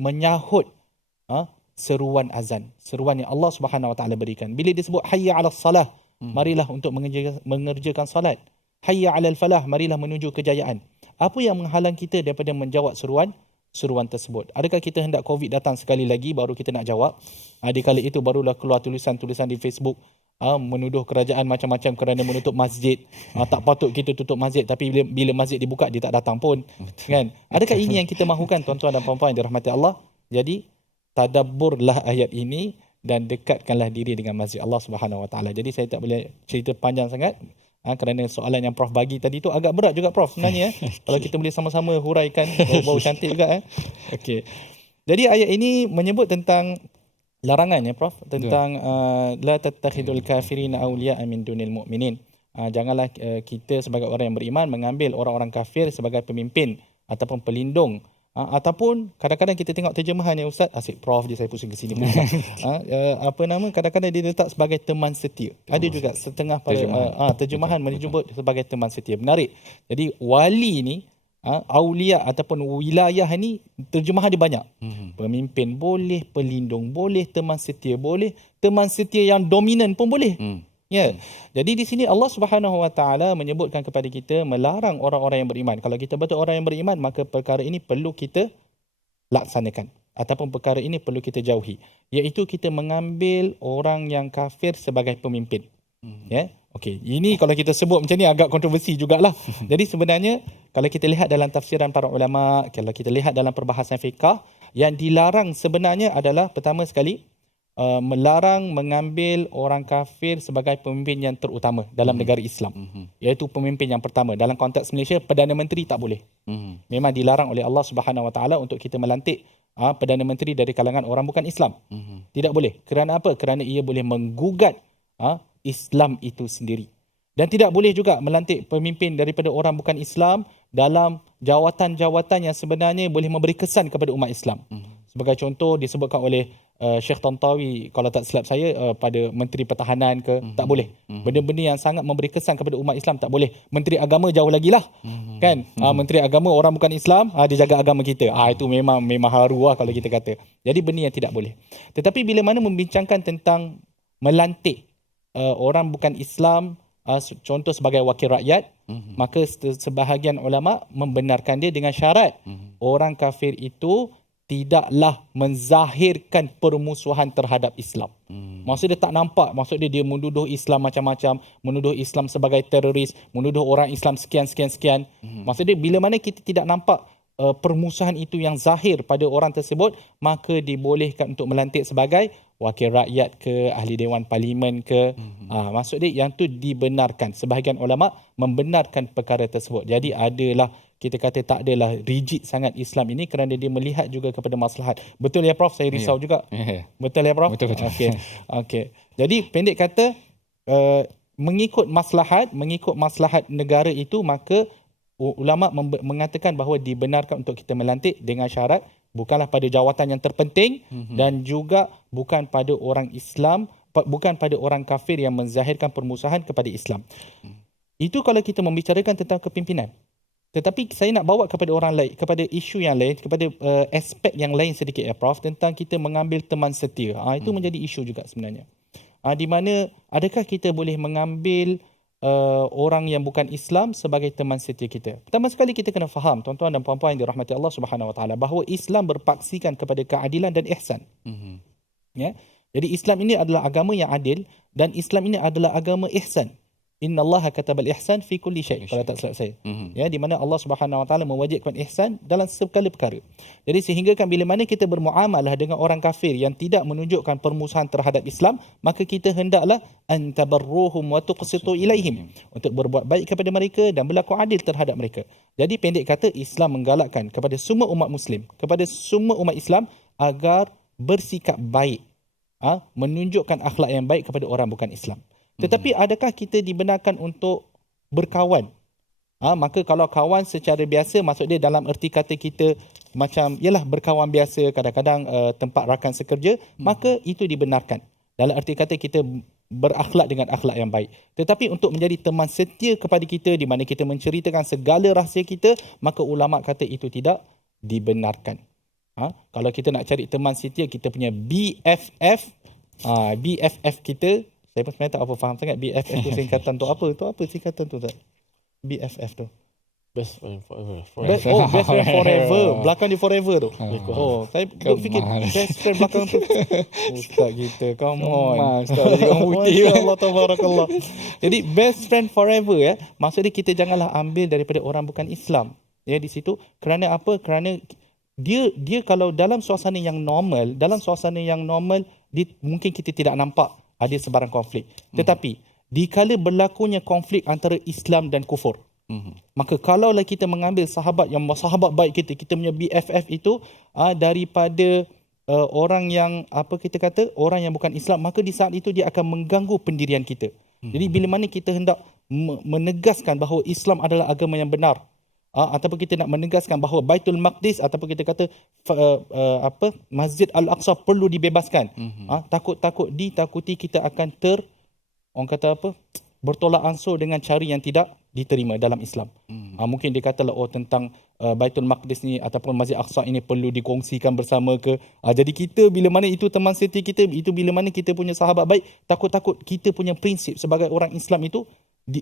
menyahut seruan azan, seruan yang Allah Subhanahu Wa Taala berikan. Bila disebut hayya 'alas salah, marilah untuk mengerjakan salat. Hayya 'alal falah, marilah menuju kejayaan. Apa yang menghalang kita daripada menjawab seruan tersebut? Adakah kita hendak COVID datang sekali lagi baru kita nak jawab? Di kali itu barulah keluar tulisan-tulisan di Facebook menuduh kerajaan macam-macam kerana menutup masjid. Tak patut kita tutup masjid, tapi bila masjid dibuka dia tak datang pun. Kan? Adakah ini yang kita mahukan, tuan-tuan dan puan-puan yang dirahmati Allah? Jadi tadabburlah ayat ini dan dekatkanlah diri dengan masjid Allah Subhanahu Wa Taala. Jadi saya tak boleh cerita panjang sangat. Kerana soalan yang Prof bagi tadi tu agak berat juga Prof sebenarnya. Kalau kita boleh sama-sama huraikan, bau-bau cantik juga. Okey. Jadi ayat ini menyebut tentang larangan ya Prof, tentang la tattakhidul kafirina awliya'a min dunil mu'minin. Janganlah kita sebagai orang yang beriman mengambil orang-orang kafir sebagai pemimpin ataupun pelindung. Ataupun kadang-kadang kita tengok terjemahan ya Ustaz, asyik Prof je saya pusing ke sini. Kadang-kadang dia letak sebagai teman setia. Ada juga setengah pada terjemahan menyebut sebagai teman setia. Menarik. Jadi wali ni, aulia ataupun wilayah ni terjemahan dia banyak. Pemimpin boleh, pelindung boleh, teman setia boleh, teman setia yang dominan pun boleh. Ya. Jadi di sini Allah Subhanahu Wa Taala menyebutkan kepada kita melarang orang-orang yang beriman. Kalau kita betul orang yang beriman, maka perkara ini perlu kita laksanakan ataupun perkara ini perlu kita jauhi, iaitu kita mengambil orang yang kafir sebagai pemimpin. Ya. Okey, ini kalau kita sebut macam ni agak kontroversi jugalah. Jadi sebenarnya kalau kita lihat dalam tafsiran para ulama, kalau kita lihat dalam perbahasan fiqh, yang dilarang sebenarnya adalah pertama sekali melarang mengambil orang kafir sebagai pemimpin yang terutama dalam negara Islam. Iaitu pemimpin yang pertama. Dalam konteks Malaysia, Perdana Menteri tak boleh. Memang dilarang oleh Allah Subhanahu Wa Taala untuk kita melantik Perdana Menteri dari kalangan orang bukan Islam. Tidak boleh. Kerana apa? Kerana ia boleh menggugat Islam itu sendiri. Dan tidak boleh juga melantik pemimpin daripada orang bukan Islam dalam jawatan-jawatan yang sebenarnya boleh memberi kesan kepada umat Islam. Sebagai contoh disebutkan oleh Syekh Tantawi, kalau tak silap saya, pada Menteri Pertahanan ke, tak boleh. Benda-benda yang sangat memberi kesan kepada umat Islam tak boleh. Menteri Agama jauh lagi lah. Kan? Menteri Agama orang bukan Islam, dia jaga agama kita. Itu memang haru lah kalau kita kata. Jadi benda yang tidak boleh. Tetapi bila mana membincangkan tentang melantik orang bukan Islam, contoh sebagai wakil rakyat, maka sebahagian ulama membenarkan dia dengan syarat orang kafir itu tidaklah menzahirkan permusuhan terhadap Islam. Maksudnya tak nampak, maksudnya dia menuduh Islam macam-macam, menuduh Islam sebagai teroris, menuduh orang Islam sekian. Maksudnya bila mana kita tidak nampak permusuhan itu yang zahir pada orang tersebut, maka dibolehkan untuk melantik sebagai wakil rakyat ke, ahli dewan parlimen ke. Maksud dia yang tu dibenarkan. Sebahagian ulama membenarkan perkara tersebut. Jadi adalah, kita kata tak adalah rigid sangat Islam ini kerana dia melihat juga kepada maslahat. Betul ya Prof? Saya risau juga. Betul ya Prof? Betul. Okey. Jadi pendek kata, mengikut maslahat negara itu, maka ulama mengatakan bahawa dibenarkan untuk kita melantik dengan syarat bukanlah pada jawatan yang terpenting dan juga bukan pada orang Islam, bukan pada orang kafir yang menzahirkan permusuhan kepada Islam. Itu kalau kita membicarakan tentang kepimpinan. Tetapi saya nak bawa kepada orang lain, kepada isu yang lain, kepada aspek yang lain sedikit ya Prof, tentang kita mengambil teman setia. Itu menjadi isu juga sebenarnya. Di mana adakah kita boleh mengambil orang yang bukan Islam sebagai teman setia kita? Pertama sekali kita kena faham, tuan-tuan dan puan-puan yang dirahmati Allah Subhanahu Wa Taala, bahawa Islam berpaksikan kepada keadilan dan ihsan. Ya. Jadi Islam ini adalah agama yang adil dan Islam ini adalah agama ihsan. Innallaha katabal ihsan fi kulli syai', kalau tak silap saya. Ya, di mana Allah Subhanahu Wa Taala mewajibkan ihsan dalam segala perkara. Jadi sehinggakan bila mana kita bermuamalah dengan orang kafir yang tidak menunjukkan permusuhan terhadap Islam, maka kita hendaklah antabarruhum wa tuqsitu ilaihim, untuk berbuat baik kepada mereka dan berlaku adil terhadap mereka. Jadi pendek kata, Islam menggalakkan kepada semua umat muslim, kepada semua umat Islam agar bersikap baik, menunjukkan akhlak yang baik kepada orang bukan Islam. Tetapi adakah kita dibenarkan untuk berkawan? Maka kalau kawan secara biasa, maksud dia dalam erti kata kita macam ialah berkawan biasa, kadang-kadang tempat rakan sekerja, maka itu dibenarkan. Dalam erti kata kita berakhlak dengan akhlak yang baik. Tetapi untuk menjadi teman setia kepada kita, di mana kita menceritakan segala rahsia kita, maka ulama kata itu tidak dibenarkan. Kalau kita nak cari teman setia, kita punya BFF, BFF kita, saya pun sebenarnya tak apa faham sangat BFF tu singkatan tu apa? Tu apa singkatan tu tak? BFF tu. Best friend forever. Best friend forever. Belakang dia forever tu. Saya fikir best friend belakang tu. Ustaz kita, come on. Ustaz jadi orang putih. Allah tabarakallah. Jadi best friend forever ya. Maksudnya kita janganlah ambil daripada orang bukan Islam. Ya, di situ. Kerana apa? Kerana dia kalau dalam suasana yang normal, mungkin kita tidak nampak ada sebarang konflik. Tetapi dikala berlakunya konflik antara Islam dan kufur, maka kalaulah kita mengambil sahabat baik kita punya BFF itu daripada orang yang orang yang bukan Islam, maka di saat itu dia akan mengganggu pendirian kita. Jadi bila mana kita hendak menegaskan bahawa Islam adalah agama yang benar, ataupun kita nak menegaskan bahawa Baitul Maqdis ataupun kita kata Masjid Al-Aqsa perlu dibebaskan, ditakuti kita akan bertolak ansur dengan cara yang tidak diterima dalam Islam. Mungkin dia katalah tentang Baitul Maqdis ni ataupun Masjid Al-Aqsa ini perlu dikongsikan bersama ke. Jadi kita bila mana itu teman setia kita, itu bila mana kita punya sahabat baik, takut-takut kita punya prinsip sebagai orang Islam itu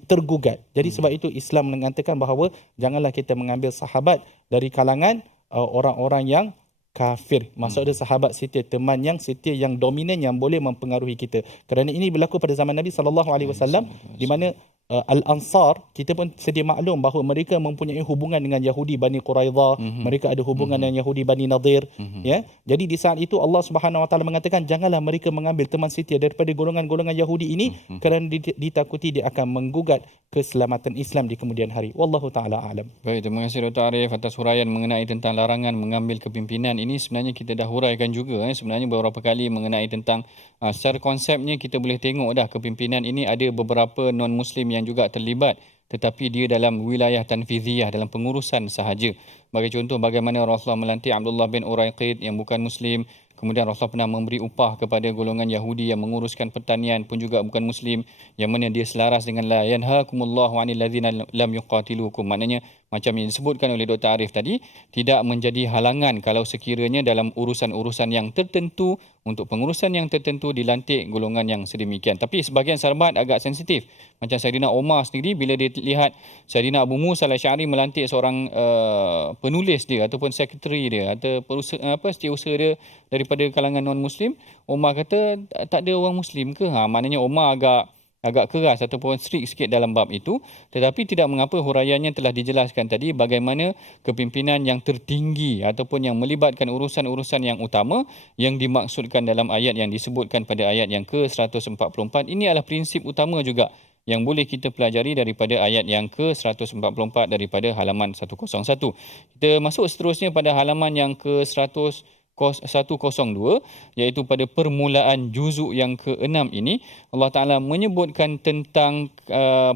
tergugat. Jadi sebab itu Islam mengatakan bahawa janganlah kita mengambil sahabat dari kalangan orang-orang yang kafir. Maksudnya sahabat setia, teman yang setia, yang dominan, yang boleh mempengaruhi kita. Kerana ini berlaku pada zaman Nabi SAW, di mana Al-Ansar, kita pun sedia maklum bahawa mereka mempunyai hubungan dengan Yahudi Bani Quraidah, mereka ada hubungan dengan Yahudi Bani Nadir. Ya. Jadi di saat itu Allah Subhanahu Wa Taala mengatakan janganlah mereka mengambil teman setia daripada golongan-golongan Yahudi ini, kerana ditakuti dia akan menggugat keselamatan Islam di kemudian hari. Wallahu taala alam. Baik, terima kasih Dr. Arif atas huraian mengenai tentang larangan mengambil kepimpinan. Ini sebenarnya kita dah huraikan juga sebenarnya beberapa kali mengenai tentang secara konsepnya kita boleh tengok dah kepimpinan ini ada beberapa non-muslim yang juga terlibat, tetapi dia dalam wilayah tanfiziyah, dalam pengurusan sahaja. Bagi contoh bagaimana Rasulullah melantik Abdullah bin Uraiqid yang bukan muslim. Kemudian Rasulullah pernah memberi upah kepada golongan Yahudi yang menguruskan pertanian pun juga bukan muslim, yang mana dia selaras dengan la yanhaakumullahu 'anil ladzina lam yuqatilukum. Maknanya macam yang disebutkan oleh Dr. Arif tadi, tidak menjadi halangan kalau sekiranya dalam urusan-urusan yang tertentu, untuk pengurusan yang tertentu dilantik golongan yang sedemikian. Tapi sebahagian sahabat agak sensitif. Macam Saidina Umar sendiri, bila dia lihat Saidina Abu Musa al-Asy'ari melantik seorang penulis dia ataupun sekretari dia atau setiausaha dia daripada kalangan non-muslim, Umar kata tak ada orang muslim ke? Maknanya Umar agak agak keras ataupun strict sikit dalam bab itu, tetapi tidak mengapa huraiannya telah dijelaskan tadi bagaimana kepimpinan yang tertinggi ataupun yang melibatkan urusan-urusan yang utama yang dimaksudkan dalam ayat yang disebutkan pada ayat yang ke-144. Ini adalah prinsip utama juga yang boleh kita pelajari daripada ayat yang ke-144 daripada halaman 101. Kita masuk seterusnya pada halaman yang ke-102, iaitu pada permulaan juzuk yang ke-6 ini Allah Ta'ala menyebutkan tentang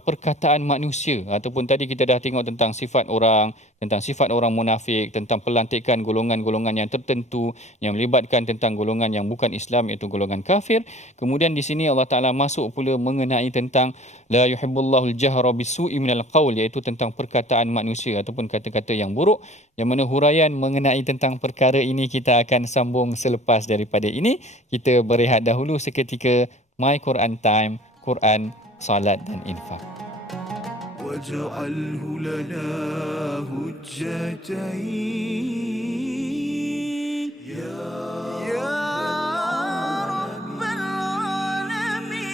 perkataan manusia, ataupun tadi kita dah tengok tentang sifat orang munafik, tentang pelantikan golongan-golongan yang tertentu yang melibatkan tentang golongan yang bukan Islam, iaitu golongan kafir. Kemudian di sini Allah Ta'ala masuk pula mengenai tentang la yuhibbullahu al-jahra bisu'i minal qaul, iaitu tentang perkataan manusia ataupun kata-kata yang buruk, yang mana huraian mengenai tentang perkara ini kita akan sambung selepas daripada ini. Kita berehat dahulu seketika. My Quran Time, Quran, Salat dan Infak. واجعله لنا هجتين يا رب العالمين.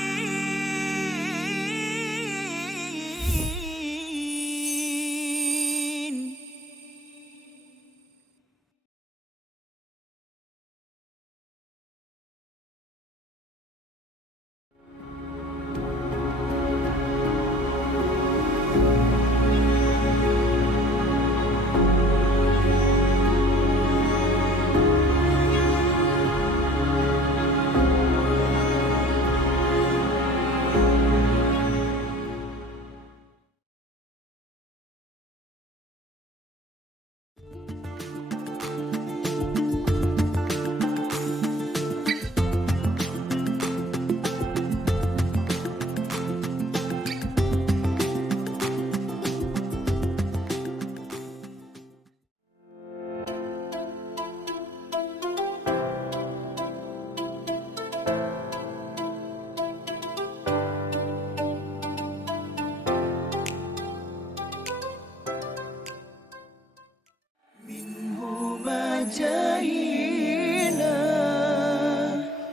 جاهنا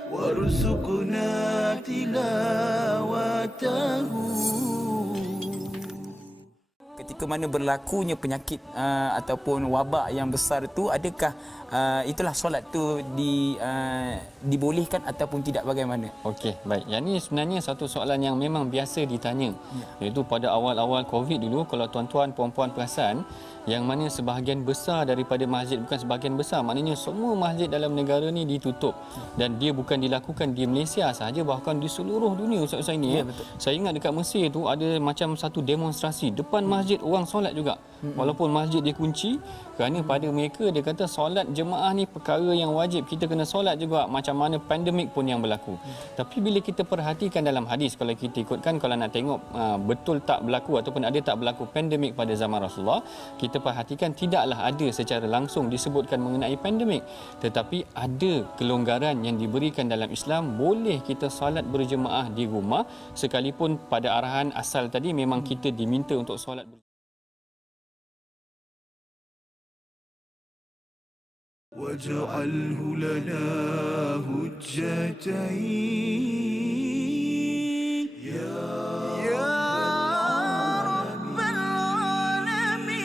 وارزقنا تلاوته. Ketika mana berlakunya penyakit ataupun wabak yang besar tu, adakah itulah solat tu dibolehkan ataupun tidak, bagaimana? Okey, baik. Yang ni sebenarnya satu soalan yang memang biasa ditanya. Iaitu pada awal-awal Covid dulu, kalau tuan-tuan puan-puan perasan, yang mana sebahagian besar daripada masjid, bukan sebahagian besar, maknanya semua masjid dalam negara ni ditutup, dan dia bukan dilakukan di Malaysia sahaja, bahkan di seluruh dunia Ustaz Husaini. Saya ingat dekat Mesir tu ada macam satu demonstrasi depan masjid, orang solat juga walaupun masjid dikunci, kerana pada mereka dia kata solat jemaah ni perkara yang wajib, kita kena solat juga macam mana pandemik pun yang berlaku. Tapi bila kita perhatikan dalam hadis, kalau kita ikutkan, kalau nak tengok betul tak berlaku ataupun ada tak berlaku pandemik pada zaman Rasulullah, kita perhatikan tidaklah ada secara langsung disebutkan mengenai pandemik, tetapi ada kelonggaran yang diberikan dalam Islam. Boleh kita solat berjemaah di rumah, sekalipun pada arahan asal tadi memang kita diminta untuk solat واجعله لنا هجتين يا رب العالمين.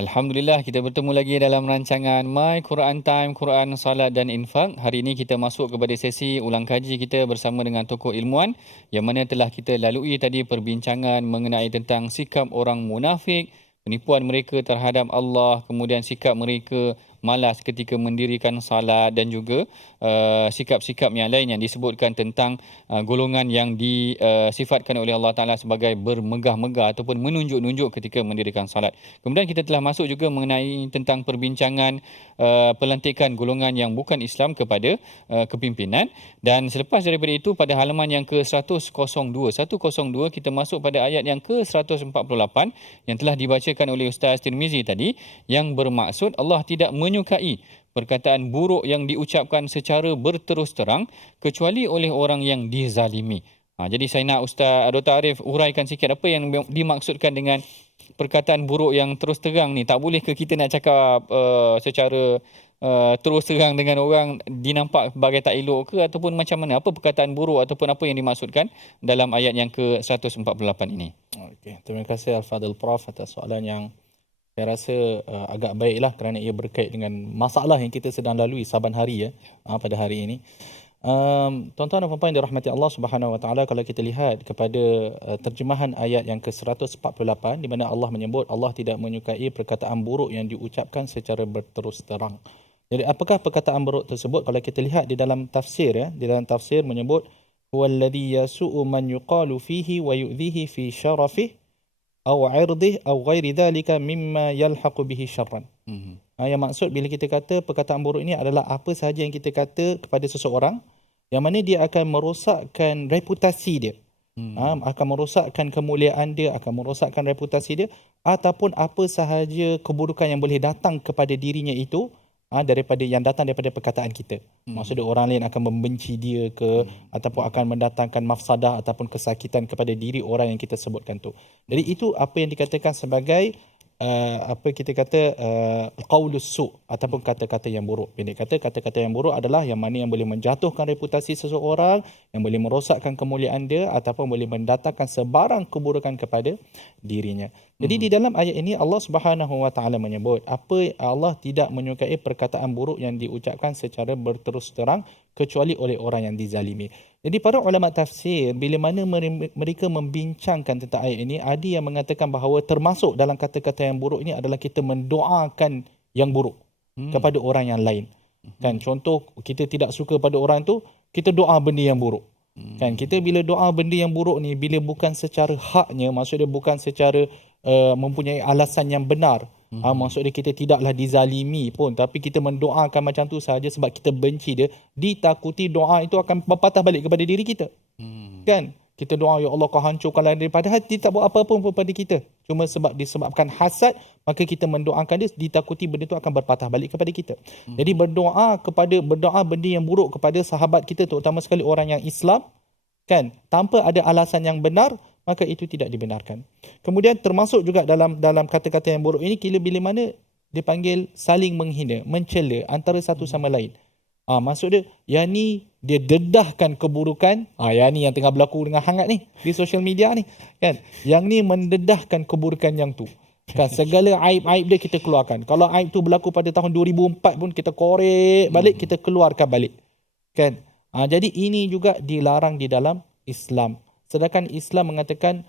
Alhamdulillah, kita bertemu lagi dalam rancangan My Quran Time, Quran, Salat dan Infak. Hari ini kita masuk kepada sesi ulang kaji kita bersama dengan tokoh ilmuwan, yang mana telah kita lalui tadi perbincangan mengenai tentang sikap orang munafik, penipuan mereka terhadap Allah, kemudian sikap mereka malas ketika mendirikan salat dan juga sikap-sikap yang lain yang disebutkan tentang golongan yang disifatkan oleh Allah Ta'ala sebagai bermegah-megah ataupun menunjuk-nunjuk ketika mendirikan salat. Kemudian kita telah masuk juga mengenai tentang perbincangan pelantikan golongan yang bukan Islam kepada kepimpinan, dan selepas daripada itu pada halaman yang ke-102 kita masuk pada ayat yang ke-148 yang telah dibacakan oleh Ustaz Tirmizi tadi, yang bermaksud Allah tidak menyukai perkataan buruk yang diucapkan secara berterus terang kecuali oleh orang yang dizalimi. Jadi saya nak Ustaz Dr. Arif uraikan sikit apa yang dimaksudkan dengan perkataan buruk yang terus terang ni. Tak boleh ke kita nak cakap secara terus terang dengan orang dinampak sebagai tak elok ke, ataupun macam mana? Apa perkataan buruk ataupun apa yang dimaksudkan dalam ayat yang ke-148 ini? Okey, terima kasih Al-Fadhil Prof atas soalan yang saya rasa agak baiklah kerana ia berkait dengan masalah yang kita sedang lalui saban hari pada hari ini. Tuan-tuan dan puan-puan yang dirahmati Allah Subhanahu Wa Taala, kalau kita lihat kepada terjemahan ayat yang ke-148 di mana Allah menyebut Allah tidak menyukai perkataan buruk yang diucapkan secara berterus terang. Jadi apakah perkataan buruk tersebut? Kalau kita lihat di dalam tafsir di dalam tafsir menyebut huwallazi yasu'u man yuqalu fihi wa yu'dhihi fi syarafihi aw 'irdihi aw ghairi dhalika mimma yalhaqu bihi syarran. Yang maksud bila kita kata perkataan buruk ini adalah apa sahaja yang kita kata kepada seseorang yang mana dia akan merosakkan reputasi dia. Akan merosakkan kemuliaan dia, akan merosakkan reputasi dia, ataupun apa sahaja keburukan yang boleh datang kepada dirinya itu daripada yang datang daripada perkataan kita. Maksudnya orang lain akan membenci dia ke, ataupun akan mendatangkan mafsadah ataupun kesakitan kepada diri orang yang kita sebutkan tu. Jadi itu apa yang dikatakan sebagai apa kita kata qaulus su' ataupun kata-kata yang buruk. Pendek kata, kata-kata yang buruk adalah yang mana yang boleh menjatuhkan reputasi seseorang, yang boleh merosakkan kemuliaan dia, ataupun boleh mendatangkan sebarang keburukan kepada dirinya. Jadi di dalam ayat ini Allah Subhanahu Wa Taala menyebut apa Allah tidak menyukai perkataan buruk yang diucapkan secara berterus terang kecuali oleh orang yang dizalimi. Jadi para ulama tafsir bila mana mereka membincangkan tentang ayat ini, ada yang mengatakan bahawa termasuk dalam kata-kata yang buruk ini adalah kita mendoakan yang buruk kepada orang yang lain. Kan contoh kita tidak suka pada orang tu, kita doa benda yang buruk. Kan kita bila doa benda yang buruk ni, bila bukan secara haknya, maksudnya bukan secara mempunyai alasan yang benar. Maksudnya kita tidaklah dizalimi pun, tapi kita mendoakan macam tu sahaja sebab kita benci dia, ditakuti doa itu akan berpatah balik kepada diri kita. Kan? Kita doa, ya Allah kau hancurkanlah dia, padahal dia tak buat apa-apa pun pada kita. Cuma sebab disebabkan hasad, maka kita mendoakan dia, ditakuti benda itu akan berpatah balik kepada kita. Jadi berdoa benda yang buruk kepada sahabat kita, terutama sekali orang yang Islam, kan, tanpa ada alasan yang benar, maka itu tidak dibenarkan. Kemudian termasuk juga dalam kata-kata yang buruk ini, bila mana dipanggil saling menghina, mencela antara satu sama lain. Maksud dia, yang ni dia dedahkan keburukan, yang ni yang tengah berlaku dengan hangat ni di social media ni, kan. Yang ni mendedahkan keburukan yang tu. Kan segala aib-aib dia kita keluarkan. Kalau aib tu berlaku pada tahun 2004 pun kita korek balik, kita keluarkan balik. Kan? Jadi ini juga dilarang di dalam Islam. Sedangkan Islam mengatakan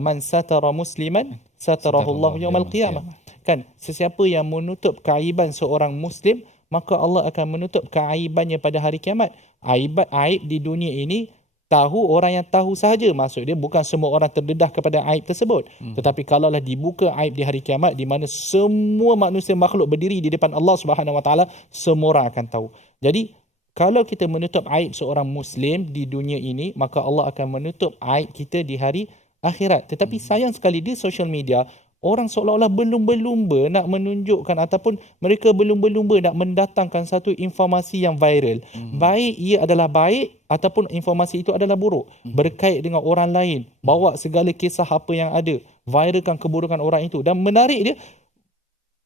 man satara musliman satarahullahu yaumal qiyamah. Kan, sesiapa yang menutup keaiban seorang muslim, maka Allah akan menutup keaibannya pada hari kiamat. Aib di dunia ini tahu orang yang tahu sahaja, maksud dia bukan semua orang terdedah kepada aib tersebut. Tetapi kalaulah dibuka aib di hari kiamat, di mana semua manusia makhluk berdiri di depan Allah Subhanahu Wa Taala, semua orang akan tahu. Jadi kalau kita menutup aib seorang Muslim di dunia ini, maka Allah akan menutup aib kita di hari akhirat. Tetapi sayang sekali di social media, orang seolah-olah berlumba-lumba nak menunjukkan, ataupun mereka berlumba-lumba nak mendatangkan satu informasi yang viral. Baik ia adalah baik, ataupun informasi itu adalah buruk. Berkait dengan orang lain, bawa segala kisah apa yang ada, viralkan keburukan orang itu. Dan menarik dia,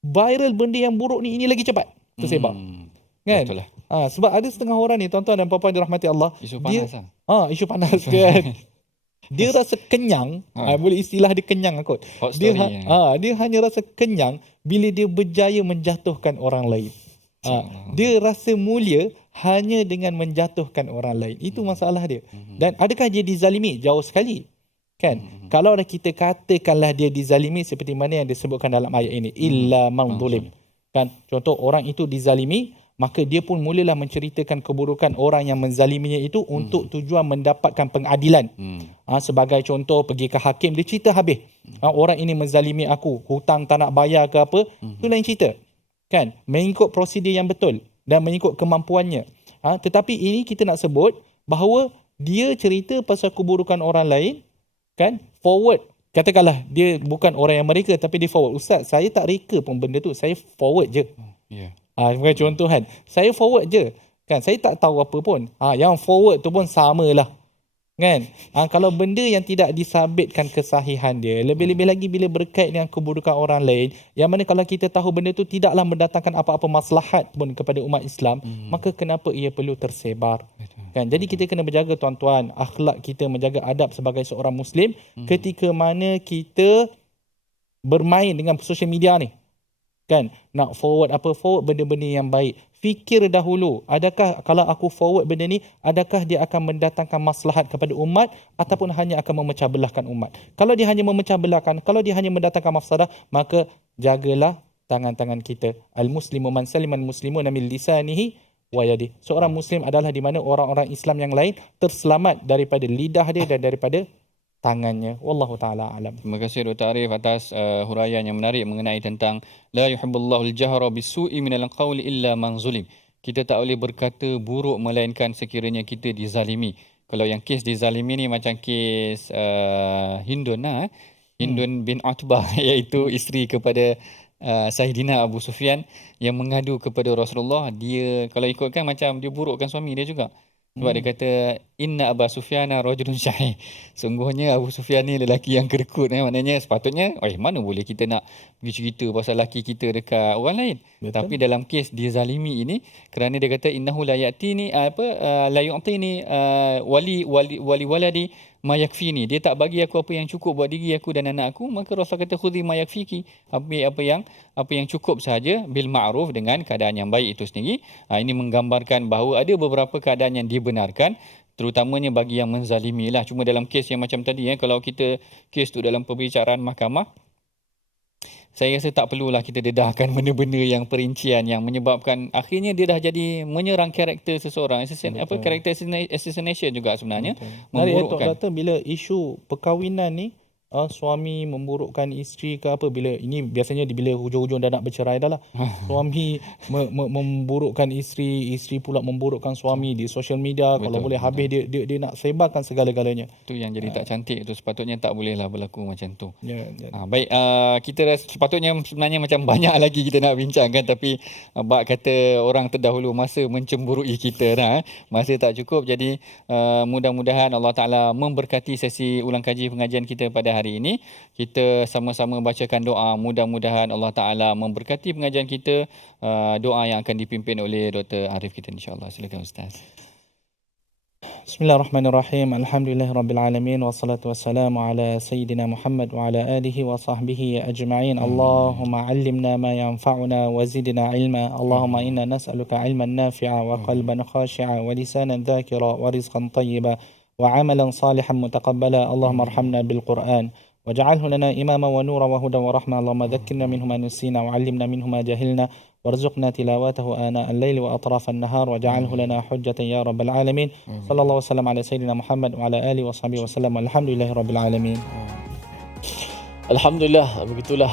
viral benda yang buruk ni ini lagi cepat tersebar. Kan? Betul lah. Sebab ada setengah orang ni, tuan-tuan dan puan-puan dirahmati Allah, Isu panas isu panas kan. Dia rasa kenyang, boleh istilah dia kenyang kot. Dia hanya rasa kenyang bila dia berjaya menjatuhkan orang lain. Dia rasa mulia hanya dengan menjatuhkan orang lain. Itu masalah dia. Dan adakah dia dizalimi? Jauh sekali. Kan? Kalau kita katakanlah dia dizalimi seperti mana yang disebutkan dalam ayat ini, illa man zulim. Kan, contoh orang itu dizalimi, maka dia pun mulalah menceritakan keburukan orang yang menzaliminya itu untuk tujuan mendapatkan pengadilan. Sebagai contoh, pergi ke hakim, dia cerita habis. Orang ini menzalimi aku, hutang tak nak bayar ke apa, itu lain cerita. Kan, mengikut prosedur yang betul dan mengikut kemampuannya. Tetapi ini kita nak sebut bahawa dia cerita pasal keburukan orang lain, kan, forward. Katakanlah dia bukan orang yang mereka, tapi dia forward. Ustaz, saya tak reka pun benda tu, saya forward je. Sebagai contoh kan, saya forward je. Kan, saya tak tahu apa pun. Yang forward tu pun samalah. Kan? Kalau benda yang tidak disabitkan kesahihan dia, lebih-lebih lagi bila berkait dengan keburukan orang lain, yang mana kalau kita tahu benda tu tidaklah mendatangkan apa-apa maslahat pun kepada umat Islam, maka kenapa ia perlu tersebar? Kan? Jadi kita kena berjaga tuan-tuan, akhlak kita, menjaga adab sebagai seorang Muslim ketika mana kita bermain dengan social media ni. Kan, nak forward benda-benda yang baik. Fikir dahulu, adakah kalau aku forward benda ni, adakah dia akan mendatangkan maslahat kepada umat ataupun hanya akan memecah belahkan umat. Kalau dia hanya memecah belahkan, kalau dia hanya mendatangkan mafsadah, maka jagalah tangan-tangan kita. Al-muslimu man saliman muslimun min lisanihi wa yadihi. Seorang muslim adalah di mana orang-orang Islam yang lain terselamat daripada lidah dia dan daripada tangannya. Wallahu taala alam. Terima kasih Dr. Arif atas huraian yang menarik mengenai tentang la yuhibbullahu al-jahra bisu'i minal qawli illa man zulim. Kita tak boleh berkata buruk melainkan sekiranya kita dizalimi. Kalau yang kes dizalimi ni macam kes Hindun Hindun bin Utbah, iaitu isteri kepada Sayyidina Abu Sufyan yang mengadu kepada Rasulullah. Dia kalau ikutkan macam dia burukkan suami dia juga. Sebab dia kata inna Abu Sufyan rajulun syahih. Sungguhnya Abu Sufyan ni lelaki yang kerekut. Maknanya sepatutnya mana boleh kita nak pergi cerita pasal lelaki kita dekat orang lain. Betul. Tapi dalam kes dia zalimi ini, kerana dia kata innahu la ya'tini la yu'tini wali waladi ma yakfini. Dia tak bagi aku apa yang cukup buat diri aku dan anak aku, maka Rasul kata khudhi ma yakfiki. Apa yang cukup sahaja bil ma'ruf, dengan keadaan yang baik itu sendiri. Ini menggambarkan bahawa ada beberapa keadaan yang dibenarkan, terutamanya bagi yang menzalimi lah. Cuma dalam kes yang macam tadi, kalau kita kes tu dalam pembicaraan mahkamah, saya rasa tak perlulah kita dedahkan benda-benda yang perincian yang menyebabkan akhirnya dia dah jadi menyerang karakter seseorang. Karakter assassination juga sebenarnya. Memburukkan. Doktor, bila isu perkahwinan ni, suami memburukkan isteri ke apa, bila ini biasanya bila hujung-hujung dah nak bercerai dah lah. Suami memburukkan isteri pula memburukkan suami di social media. Betul, kalau boleh habis dia nak sebarkan segala-galanya. Itu yang jadi tak cantik tu, sepatutnya tak bolehlah berlaku macam tu. Baik, kita sepatutnya sebenarnya macam banyak lagi kita nak bincangkan, tapi bab kata orang terdahulu masa mencemburui kita dah, masa tak cukup. Jadi mudah-mudahan Allah Taala memberkati sesi ulang kaji pengajian kita pada hari ini. Kita sama-sama bacakan doa, mudah-mudahan Allah Taala memberkati pengajian kita. Doa yang akan dipimpin oleh Dr. Arif kita, insya-Allah. Silakan Ustaz. Bismillahirrahmanirrahim. Alhamdulillahirabbil alamin, wassalatu wassalamu ala sayyidina Muhammad wa ala alihi wa sahbihi ajma'in. Allahumma 'allimna ma yanfa'una wa zidna 'ilma. Allahumma inna nas'aluka 'ilman nafi'a wa qalban khashi'a wa lisanan dhakira wa rizqan tayyiba وعملا صالحا متقبلا. اللهم ارحمنا بالقرآن واجعله لنا إماما ونورا وهدى ورحمة. اللهم ذكرنا منه ما نسينا وعلمنا منه ما جهلنا وارزقنا تلاوته آناء الليل وأطراف النهار واجعله لنا حجة يا رب العالمين. صلى الله وسلم على سيدنا محمد وعلى آله وصحبه وسلم والحمد لله رب العالمين. Alhamdulillah, begitulah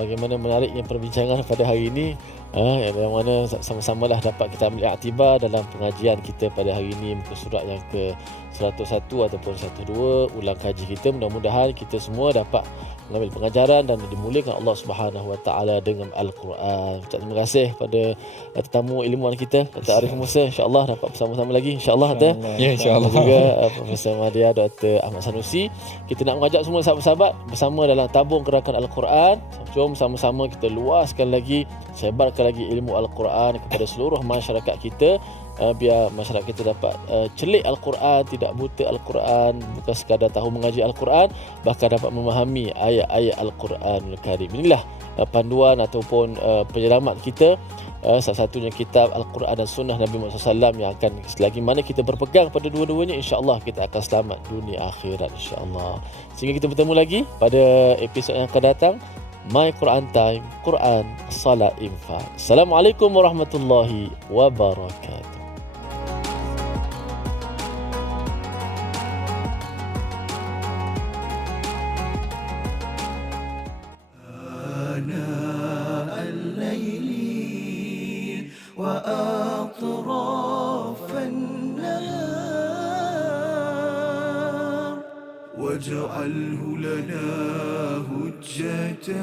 bagaimana menariknya perbincangan pada hari ini. Yang mana sama-samalah dapat kita ambil iktibar dalam pengajian kita pada hari ini, muka surat yang ke 101 ataupun 102 ulang kaji kita. Mudah-mudahan kita semua dapat mengambil pengajaran dan dimuliakan Allah Subhanahu Wa Taala dengan Al-Quran. Terima kasih pada tetamu ilmuwan kita, Dr. Arif Musa. InsyaAllah dapat bersama-sama lagi, InsyaAllah. Ya, InsyaAllah. Juga Profesor Madia, Dr. Ahmad Sanusi. Kita nak mengajak semua sahabat-sahabat bersama dalam tabung gerakan Al-Quran. Jom sama-sama kita luaskan lagi, sebarkan lagi ilmu Al-Quran kepada seluruh masyarakat kita. Biar masyarakat kita dapat celik Al-Quran, tidak buta Al-Quran, bukan sekadar tahu mengaji Al-Quran, bahkan dapat memahami ayat-ayat Al-Quranul Karim. Inilah panduan ataupun penyelamat kita. Salah satunya kitab Al-Quran dan Sunnah Nabi Muhammad SAW, yang akan selagi mana kita berpegang pada dua-duanya, insya-Allah kita akan selamat dunia akhirat, insya-Allah. Sehingga kita bertemu lagi pada episod yang akan datang. My Quran Time, Quran, Salat, Infak. Assalamualaikum warahmatullahi wabarakatuh. آناء الليل وأطراف النهار واجعله لنا هجتين